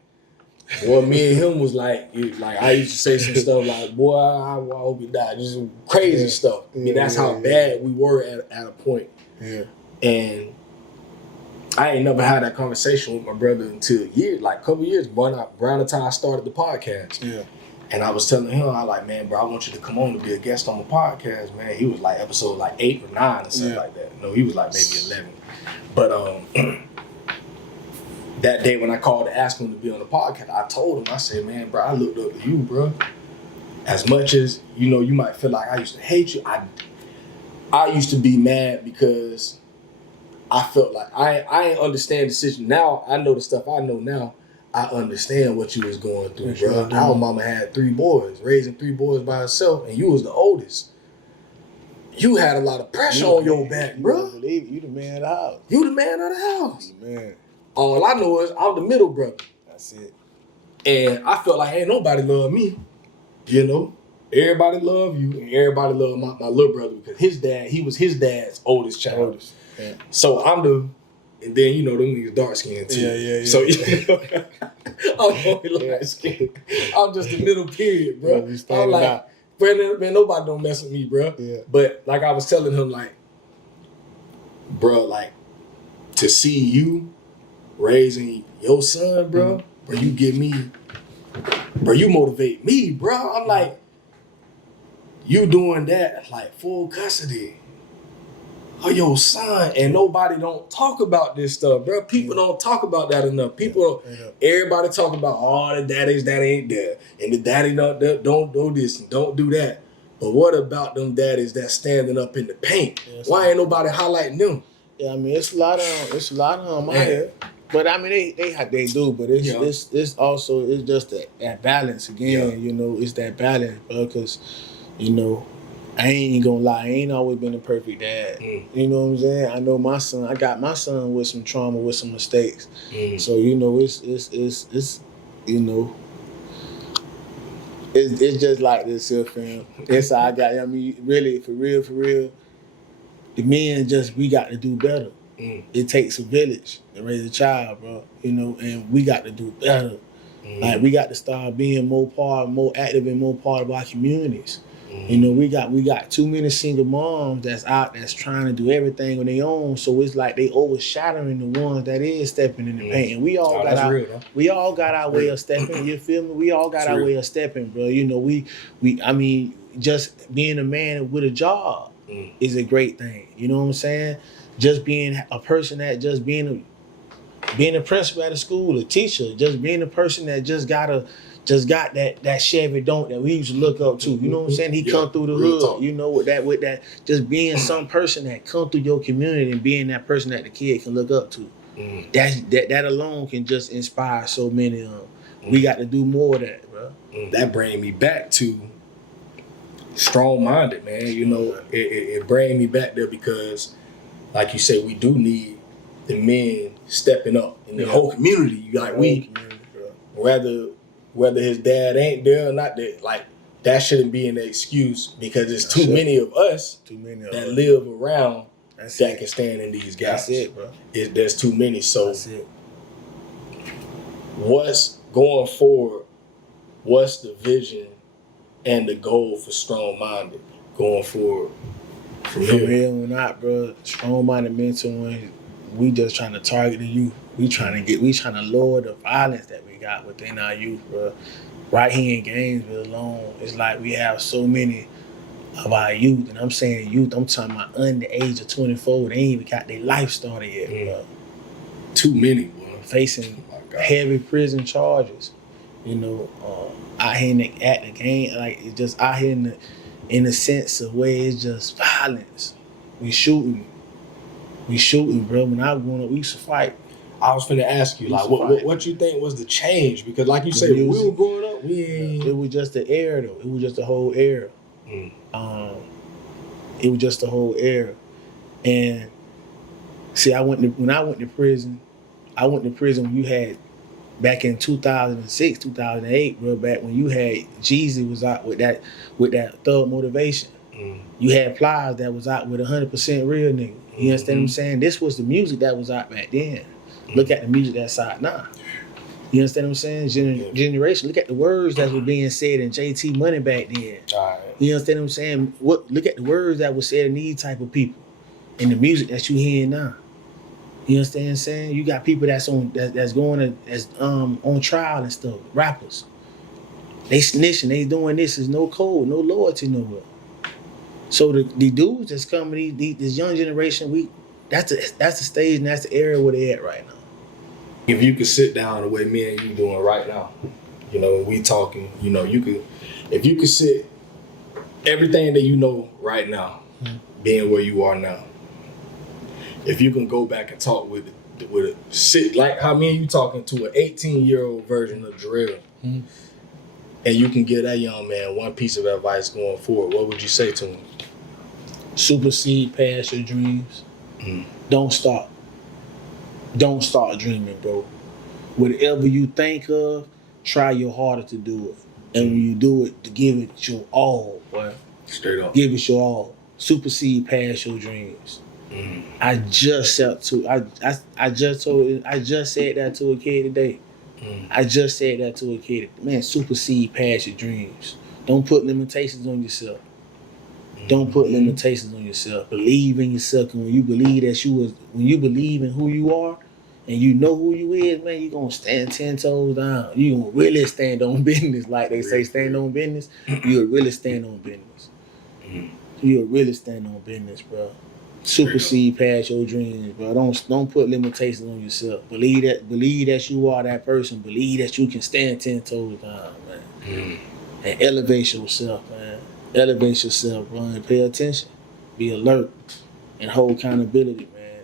boy, me and him was like I used to say some stuff like, boy, I hope he died. Just crazy stuff. I mean, that's how bad we were at a point. Yeah. And I ain't never had that conversation with my brother until a couple years, around the time I started the podcast. Yeah. And I was telling him, I like, man, bro, I want you to come on to be a guest on the podcast, man. He was like episode 8 or 9 or something like that. No, he was like maybe 11. But that day when I called to ask him to be on the podcast, I told him, I said, man, bro, I looked up to you, bro. As much as, you know, you might feel like I used to hate you, I used to be mad because I felt like I ain't understand the situation. Now I know the stuff I know now. I understand what you was going through, bro. Our mama had 3 boys, raising 3 boys by herself, and you was the oldest. You had a lot of pressure on your back, bro. You the man of the house. You the man of the house. Man. All I know is I'm the middle brother. That's it. And I felt like ain't nobody love me, you know. Everybody love you, and everybody love my little brother because he was his dad's oldest child. Yeah. So I'm the, and then you know them niggas dark skinned too. Yeah. So you know, I'm only light skinned. I'm just the middle period, bro. Yeah, I'm like, man, nobody don't mess with me, bro. Yeah. But like I was telling him, like, bro, like to see you raising your son, bro, bro, you give me, bro, you motivate me, bro. I'm like, you doing that like full custody of your son, and nobody don't talk about this stuff, bro. People don't talk about that enough. Everybody talk about all the daddies that ain't there, and the daddy don't do this and don't do that. But what about them daddies that standing up in the paint? Why ain't nobody highlighting them? Yeah, I mean it's a lot of them out here. But I mean they do, but it's also it's just that balance again. Yeah. You know, it's that balance, bro. Because you know, I ain't gonna lie, I ain't always been a perfect dad. You know what I'm saying? I know I got my son with some trauma, with some mistakes. So you know, it's you know, it's just like this here, fam. That's how I got. I mean, really, for real. The men we got to do better. It takes a village to raise a child, bro. You know, and we got to do better. Like we got to start being more active and more part of our communities. You know, we got too many single moms that's out that's trying to do everything on their own. So it's like they overshadowing the ones that is stepping in the paint. And we all got our way of stepping. You feel me? We all got our way of stepping, bro. You know, I mean, just being a man with a job is a great thing. You know what I'm saying? Just being a person that just being a principal at a school, a teacher, just being a person that just got that Chevy don't that we used to look up to. You know what I'm saying? He come through the hood, talk. You know, with that, just being some person that come through your community and being that person that the kid can look up to. That alone can just inspire so many of them. We got to do more of that, bro. That bring me back to strong-minded, man. You know, it bring me back there because, like you said, we do need the men stepping up in the whole community. Like whether his dad ain't there or not, that shouldn't be an excuse because there's too many of us that live around that can stand in these gaps. That's it, bro. There's too many. So that's it. What's going forward? What's the vision and the goal for Strong Minded going forward? For real or not, bro, Strong Minded mentoring, we just trying to target the youth. We trying to lower the violence that we got within our youth, bro. Right here in Gainesville alone, it's like we have so many of our youth, and I'm saying youth, I'm talking about under the age of 24, they ain't even got their life started yet, bro. Too many, bro. Facing heavy prison charges, you know, out here at the game, like it's just out here in the sense of where it's just violence. We shooting, bro. When I was growing up, we used to fight. I was finna ask you, like, what you think was the change? Because, like you said, when we were growing up, it was just the era, though. It was just the whole era. It was just the whole era. And see, when I went to prison when you had back in 2006, 2008, bro. Back when you had Jeezy was out with that Thug Motivation. You had Plies that was out with 100% real nigga. You understand what I'm saying? This was the music that was out back then. Look at the music that's out now. You understand what I'm saying? Generation. Look at the words that were being said in JT Money back then. You understand what I'm saying? Look at the words that were said in these type of people, and the music that you hearing now. You understand what I'm saying? You got people that's on trial and stuff. Rappers. They snitching. They doing this. There's no code, no loyalty nowhere. So the dudes that's coming, this young generation, that's the stage and that's the area where they at right now. If you could sit down the way me and you doing right now, you know, we talking, you know, if you could sit everything that you know right now, being where you are now, if you can go back and talk with sit like how me and you talking to an 18-year-old version of Jarell, and you can give that young man one piece of advice going forward, what would you say to him? Supersede past your dreams. Don't stop dreaming, bro. Whatever you think of, try your hardest to do it. And when you do it, to give it your all, boy. Straight up. Give it your all. Supersede past your dreams. I just said that to a kid today. I just said that to a kid. Man, supersede past your dreams. Don't put limitations on yourself. Don't put limitations on yourself. Believe in yourself. And when you believe in who you are, and you know who you is, man, you gonna stand 10 toes down. You gonna really stand on business, like they say, stand on business. You'll really stand on business. You'll really stand on business, bro. Supersede past your dreams, bro. Don't put limitations on yourself. Believe that you are that person. Believe that you can stand 10 toes down, man. And elevate yourself, man. Elevate yourself, bro, and pay attention. Be alert and hold accountability, man.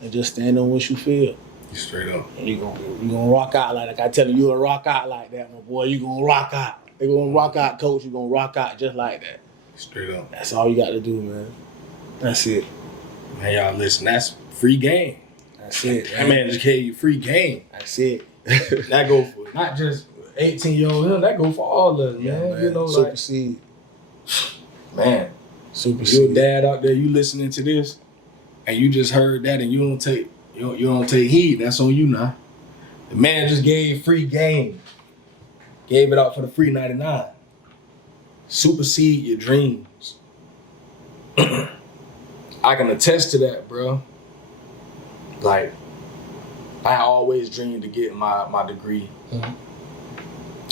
And just stand on what you feel. Straight up. And you gonna rock out like I tell you, you'll rock out like that, my boy. You gonna rock out. They gonna rock out, coach. You gonna rock out just like that. Straight up. That's all you got to do, man. That's it. Man, y'all listen, that's free game. That's it. That man just gave you free game. That's it. That go for not just 18-year-old him, that go for all of them, man. You know, supersede. Man, Supersede. your dad out there, you listening to this, and you just heard that, and you don't take heed. That's on you now. The man just gave free game. Gave it out for the free 99. Supersede your dreams. I can attest to that, bro. Like, I always dreamed to get my degree.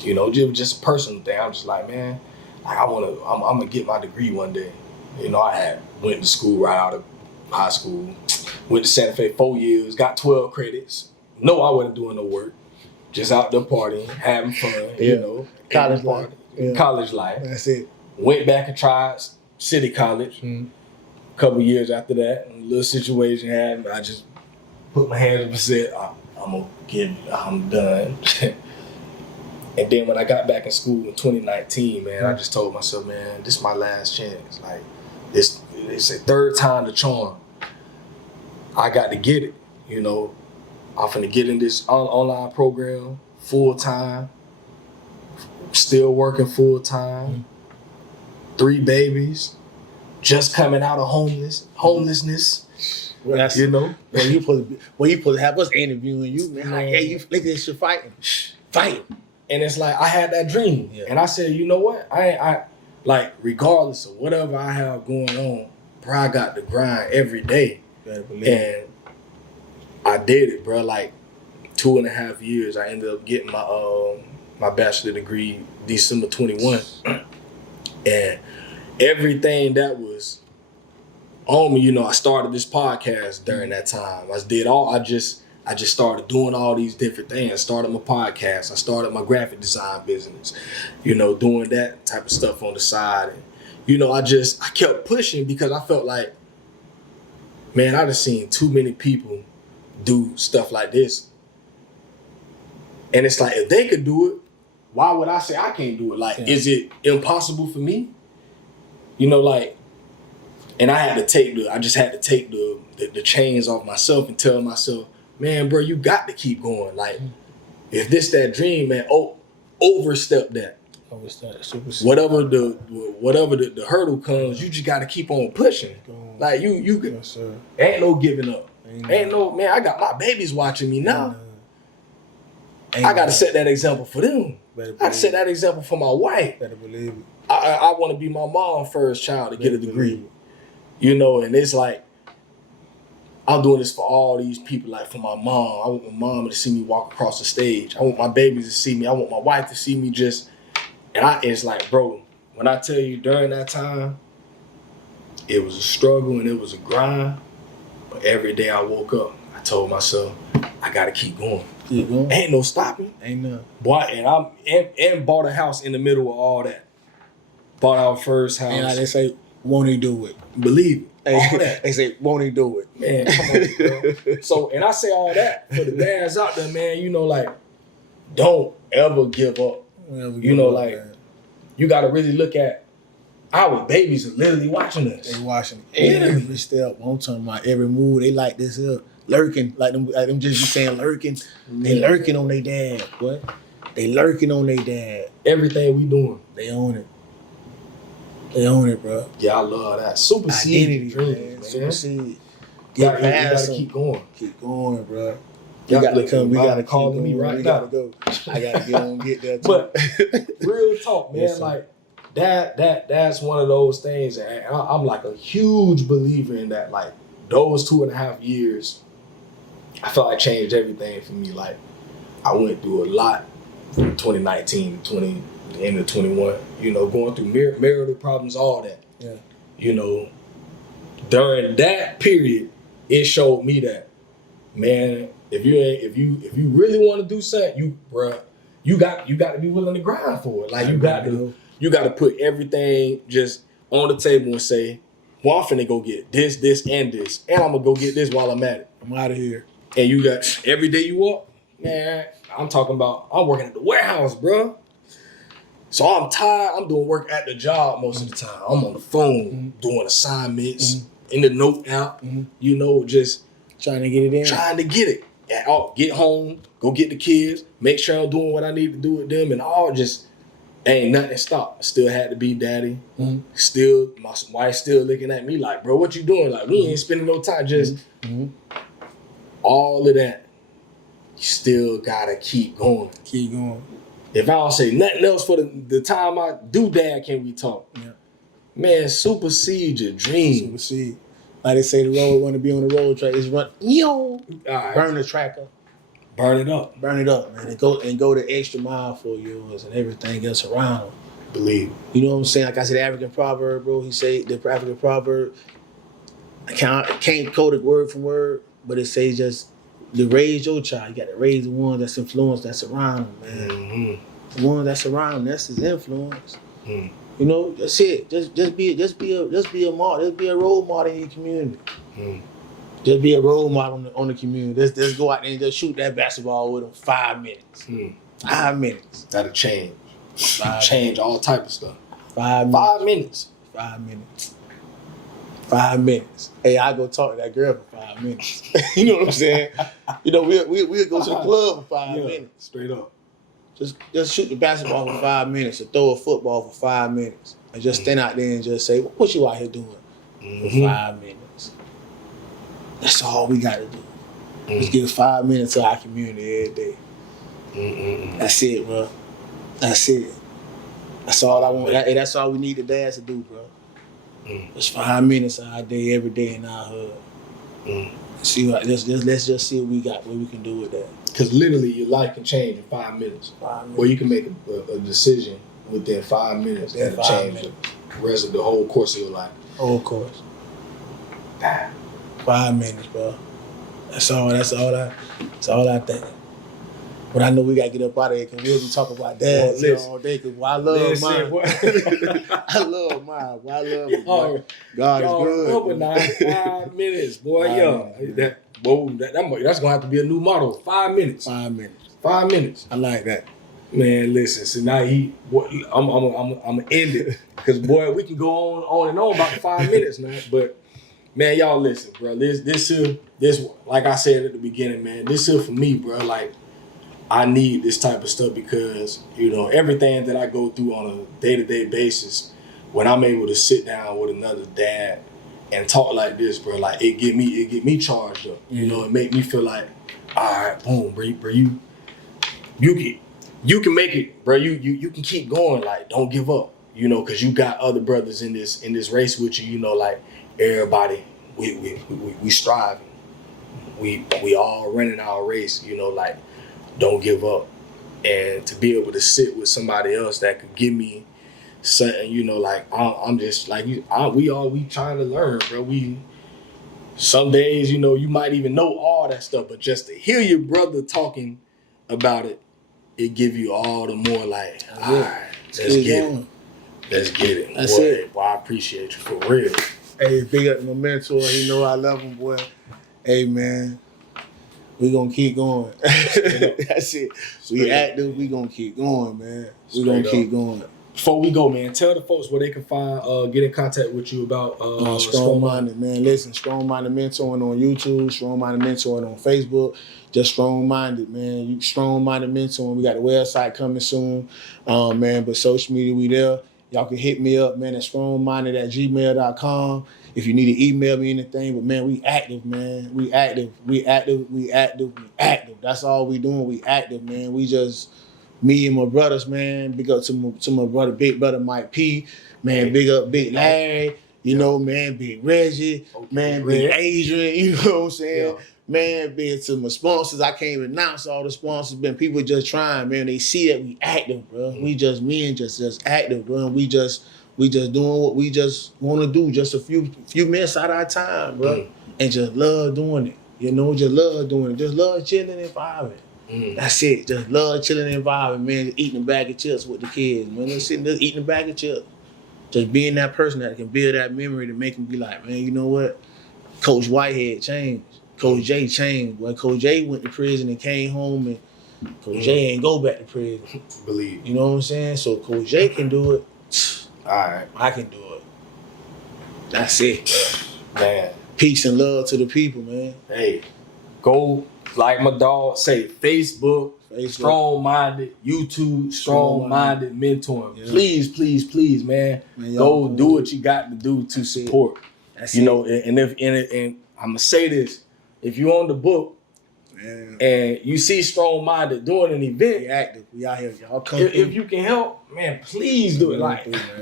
You know, just a personal thing. I'm just like, man, I'm gonna get my degree one day. You know, I had went to school right out of high school, went to Santa Fe 4 years, got 12 credits. No, I wasn't doing no work, just out there partying, having fun. You know, college life. Yeah. College life. That's it. Went back and tried City College. A couple years after that, a little situation happened. I just put my hands up and said, I'm done. And then when I got back in school in 2019, man, I just told myself, man, this is my last chance. Like, it's a third time the charm. I got to get it. You know, I'm finna get in this online program full time. Still working full time. 3 babies. Just coming out of homelessness. Well, that's, you know, you supposed to have us interviewing you, man. Like, hey, you look at this, you're fighting. And it's like I had that dream, and I said, you know what? I like regardless of whatever I have going on, bro, I got to grind every day, and I did it, bro. Like 2.5 years, I ended up getting my bachelor degree December 21, and everything that was on me, you know, I started this podcast during that time. I just started doing all these different things. I started my podcast. I started my graphic design business, you know, doing that type of stuff on the side. And, you know, I kept pushing because I felt like, man, I just seen too many people do stuff like this. And it's like, if they could do it, why would I say I can't do it? Like, is it impossible for me? You know, like, and I just had to take the chains off myself and tell myself, man, bro, you got to keep going. Like, if this that dream, man, overstep that. Whatever the hurdle comes, you just got to keep on pushing. Like you ain't no giving up. Ain't no, man, I got my babies watching me now. I got to set that example for them. I got to set that example for my wife. Better believe it. I want to be my mom's first child to get a degree. You know, and it's like, I'm doing this for all these people, like for my mom. I want my mom to see me walk across the stage. I want my babies to see me. I want my wife to see me it's like, bro, when I tell you during that time, it was a struggle and it was a grind. But every day I woke up, I told myself, I got to keep going. Ain't no stopping. Ain't none. Boy, and bought a house in the middle of all that. Bought our first house. And like they say, won't he do it? Believe it. All that. They say, won't he do it? Man, come on, bro. So, and I say all that for the dads out there, man, you know, like, don't ever give up. You know, like, man. You got to really look at our babies are literally watching us. They watching every step. I'm talking about every move. They like this up. lurking, like them just be saying lurking. They lurking on their dad, boy. They lurking on their dad. Everything we doing, they own it. They own it, bro. Yeah, I love that. Supersede Identity, dreams, man. Supersede. You gotta keep going. Keep going, bro. You gotta come. We gotta call me right we now. Gotta go. I gotta get there too. But real talk, man. Yes, like that's one of those things, and I'm like a huge believer in that. Like those 2.5 years, I felt like changed everything for me. Like I went through a lot from 2019 to the end of 21. You know, going through marital problems, all that. Yeah. You know, during that period, it showed me that, man, if you really want to do something, you got to be willing to grind for it. Like you got to put everything just on the table and say, well, I'm finna go get this, and this, and I'm gonna go get this while I'm at it. I'm out of here. And you got every day you walk, man. I'm talking about I'm working at the warehouse, bro. So I'm tired. I'm doing work at the job most of the time. I'm on the phone doing assignments in the note app. You know, just trying to get it in. Trying to get it. Get home, go get the kids, make sure I'm doing what I need to do with them, and all just ain't nothing stopped. Still had to be daddy. Still, my wife still looking at me like, bro, what you doing? Like, we ain't spending no time. Just all of that. You still gotta keep going. Keep going. If I don't say nothing else for the time I do, Dad, can we talk? Yeah. Man, supersede your dreams. Supersede. Like they say, the road want to be on the road track. It's run. Right. Burn the track up. Burn it up. Burn it up, man. And go the extra mile for yours and everything else around them. Believe. You know what I'm saying? Like I said, the African proverb, bro. He say the African proverb. I can't quote it word for word, but it says just to raise your child, you got to raise the one that's influenced, that's around him, man. The one that's around him, that's his influence. You know, that's it. Just be a model. Just be a role model in your community. Just be a role model on the community. Let's go out there and just shoot that basketball with them 5 minutes. 5 minutes. That'll change. Change all type of stuff. 5 minutes. 5 minutes. 5 minutes. 5 minutes. Hey, I go talk to that girl for 5 minutes. You know what I'm saying? You know, we'll go to the club for 5 minutes. Straight up. Just shoot the basketball for 5 minutes or throw a football for 5 minutes. And just stand out there and just say, what you out here doing for 5 minutes? That's all we got to do. Just give 5 minutes to our community every day. That's it, bro. That's it. That's all I want. That's all we need the dads to do, bro. Just 5 minutes our day, every day in our hood. See what? Let's just see what we got, what we can do with that. Because literally, your life can change in 5 minutes. 5 minutes. Or you can make a decision within 5 minutes that'll change the rest of the whole course of your life. Whole course. 5 minutes, bro. That's all I think. But I know we gotta get up out of here because we'll be talking about dads all day. Because I love mine. I love mine. I love it. Boy. God is good. Over 5 minutes, boy. That's gonna have to be a new motto. 5 minutes. 5 minutes. 5 minutes. I like that. Man, listen. So now I'm gonna end it because boy, we can go on and on about the 5 minutes, man. But man, y'all listen, bro. This like I said at the beginning, man. This here for me, bro. Like, I need this type of stuff because, you know, everything that I go through on a day-to-day basis, when I'm able to sit down with another dad and talk like this, bro, like it get me charged up. You know, it make me feel like, all right, boom, bro, you can make it, bro. You can keep going. Like, don't give up. You know, because you got other brothers in this race with you. You know, like everybody, we striving. We all running our race. You know, like, don't give up. And to be able to sit with somebody else that could give me something, you know, like I'm just like you. We trying to learn, bro. Some days, you know, you might even know all that stuff, but just to hear your brother talking about it, it give you all the more like, all right, let's get it. Let's get it. That's boy, it. Boy, I appreciate you for real. Hey, big up my mentor. He know I love him, boy. Hey, man. We gonna keep going. That's it. We active. We gonna keep going, man. We gonna keep going. Before we go, man, tell the folks where they can find, get in contact with you about Strong Minded, man. Listen, Strong Minded Mentoring on YouTube, Strong Minded Mentoring on Facebook. Just Strong Minded, man. You Strong Minded Mentoring. We got a website coming soon, man. But social media, we there. Y'all can hit me up, man, at strongminded@gmail.com. If you need to email me anything, but man, we active, man. We active. That's all we doing. We active, man. We just me and my brothers, man. Big up to my brother, big brother Mike P. Man, big up Big Larry. You know, man, Big Reggie, man, Big Adrian, you know what I'm saying? Yeah. Man, big to my sponsors. I can't even announce all the sponsors, but people just trying, man. They see that we active, bro. We just just active, bro. We just doing what we just want to do, just a few minutes out of our time, bro. And just love doing it. You know, just love doing it. Just love chilling and vibing. That's it. Just love chilling and vibing, man. Eating a bag of chips with the kids, man. Just sitting there eating a bag of chips. Just being that person that can build that memory to make them be like, man, you know what? Coach Whitehead changed. Coach J changed. Well, Coach J went to prison and came home, and Coach J ain't go back to prison. Believe. You know what I'm saying? So Coach J can do it. All right. I can do it. That's it. Man. Peace and love to the people, man. Hey, go, like my dog say, Facebook. Strong Minded, YouTube, Strong Minded Mentoring. Yeah. Please, man, go do what you got to do to support. You know, and I'm gonna say this: if you on the book and you see Strong Minded doing an event, we active. We out here, y'all come. If you can help, man, please do it.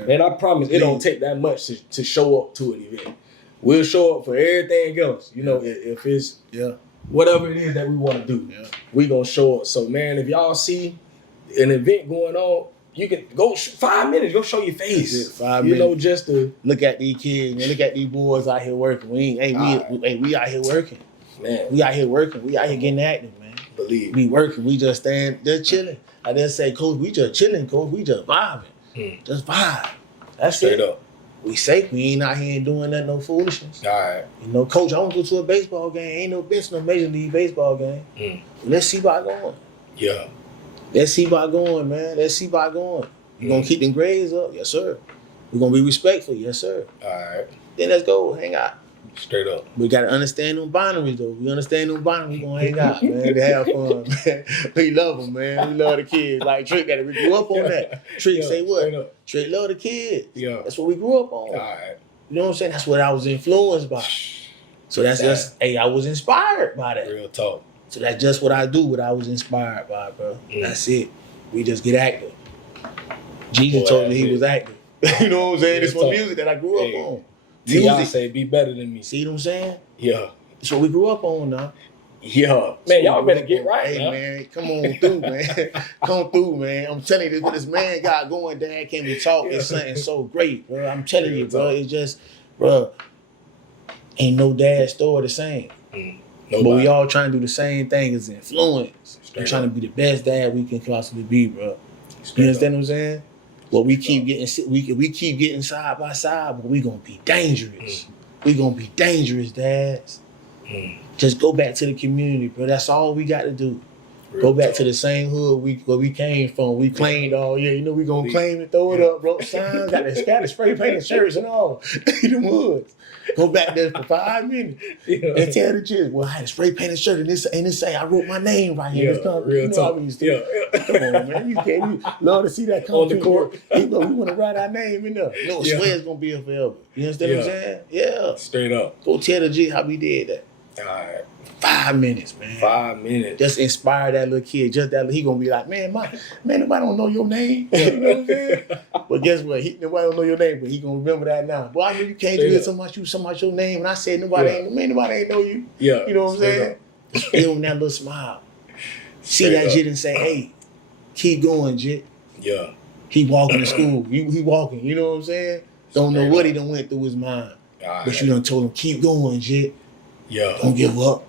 Man, I promise it don't take that much to show up to an event. We'll show up for everything else. You know, if it's whatever it is that we want to do, we gonna show up. So, man, if y'all see an event going on, you can go 5 minutes. Go show your face. 5 minutes. You know, just to look at these kids, man. Look at these boys out here working. We out here working, man. We out here working. We out here getting active, man. Believe we working. We just chilling. I didn't say, Coach, we just chilling, Coach. We just vibing. Just vibe. That's straight it. Up. We safe. We ain't out here doing that no foolishness. All right. You know, Coach, I want to go to a baseball game. Ain't no major league baseball game. Let's see about going. Yeah. Let's see about going, man. Let's see about going. You gonna keep them grades up? Yes, sir. We're gonna be respectful? Yes, sir. All right. Then let's go hang out. Straight up. We gotta understand them boundaries, though. We understand them boundaries. We gonna hang out, man. To have fun, man. We love them, man. We love the kids. Like Trick, we grew up on that. Trick say what? Trick love the kids. Yeah. That's what we grew up on. All right. You know what I'm saying? That's what I was influenced by. So that's just, I was inspired by that. Real talk. So that's just what I do, what I was inspired by, bro. That's it. We just get active. Jesus told me he was active. You know what I'm saying? It's my music that I grew up on. Y'all say be better than me. See what I'm saying? Yeah. That's what we grew up on now. Yeah. Man, y'all better get right. Hey, man, come on through, man. Come through, man. I'm telling you, what this man got going, Dad, can we talk? It's something so great, bro. I'm telling you, bro. It's just, bro, ain't no dad story the same. But we all trying to do the same thing as influence. We're trying to be the best dad we can possibly be, bro. You understand what I'm saying? Well, we keep getting side by side, but we gonna be dangerous. We gonna be dangerous, dads. Just go back to the community, bro. That's all we got to do. Go back to the same hood where we came from. We claimed all year. You know we gonna claim and throw it up, bro. Signs, got the spray painted shirts and all in the woods. Go back there for 5 minutes and tell the kids, well, I had a spray painted shirt and this say I wrote my name right here. Real talk. Come on, man. You love to see that come on the court. We want to write our name in there. No, swear's gonna be here forever. You understand what I'm saying? Yeah. Straight up. Go tell the G how we did that. All right. 5 minutes, man. 5 minutes. Just inspire that little kid. Just that he gonna be like, man, nobody don't know your name. You know what I'm saying? But guess what? Nobody don't know your name, but he gonna remember that now. Boy, I know you can't do it so much your name. And I said nobody ain't know you. Yeah. You know what I'm saying? Just give him that little smile. See that Jit and say, hey, keep going, Jit. Yeah. He walking to school. He walking. You know what I'm saying? Don't know what he done went through his mind. But you done told him, keep going, Jit. Yeah. Don't give up.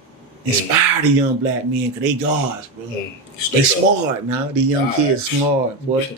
Inspire the young black men, because they gods, bro. They smart now. The young kids smart, boy.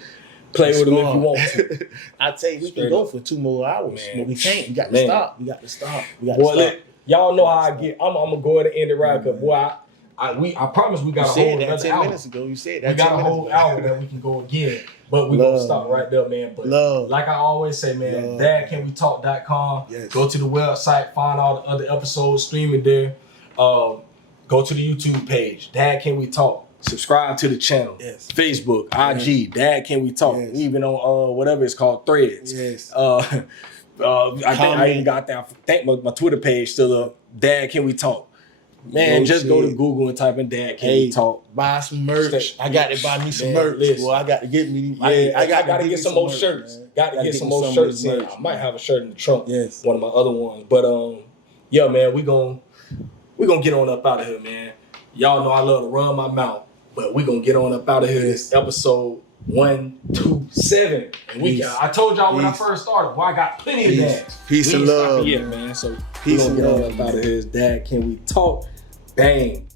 Play with them if you want to. I tell you, we can go for 2 more hours, but we can't. We got to stop. We got to stop. Boy, y'all know how I get. I'm going to go ahead and end it right, because, boy, I promise we got You a said whole that another 10 hour. minutes ago. You said We that got 10 a minutes whole ago. hour that we can go again, but we gonna stop right there, man. But like I always say, man, dadcanwetalk.com. Yes. Go to the website, find all the other episodes, stream it there. Go to the YouTube page, Dad Can We Talk. Subscribe to the channel. Yes. Facebook, IG, Dad Can We Talk. Yes. Even on whatever it's called, Threads. Yes. I think I even got that. I think my Twitter page still up. Dad Can We Talk. Man, just go to Google and type in Dad Can We Talk. Buy some merch. I got to buy me some merch. Listen. Well, I got to get me. I got to get some more shirts. Got to get some more shirts in. I might have a shirt in the trunk. Yes. One of my other ones. But yeah, man, we gonna get on up out of here, man. Y'all know I love to run my mouth, but we gonna get on up out of here. This episode 127. And I told y'all when I first started, boy, I got plenty of that. Peace and love. Yeah, man. So Peace we gonna and get on love, up out of here. Dad, Can We Talk? Bang.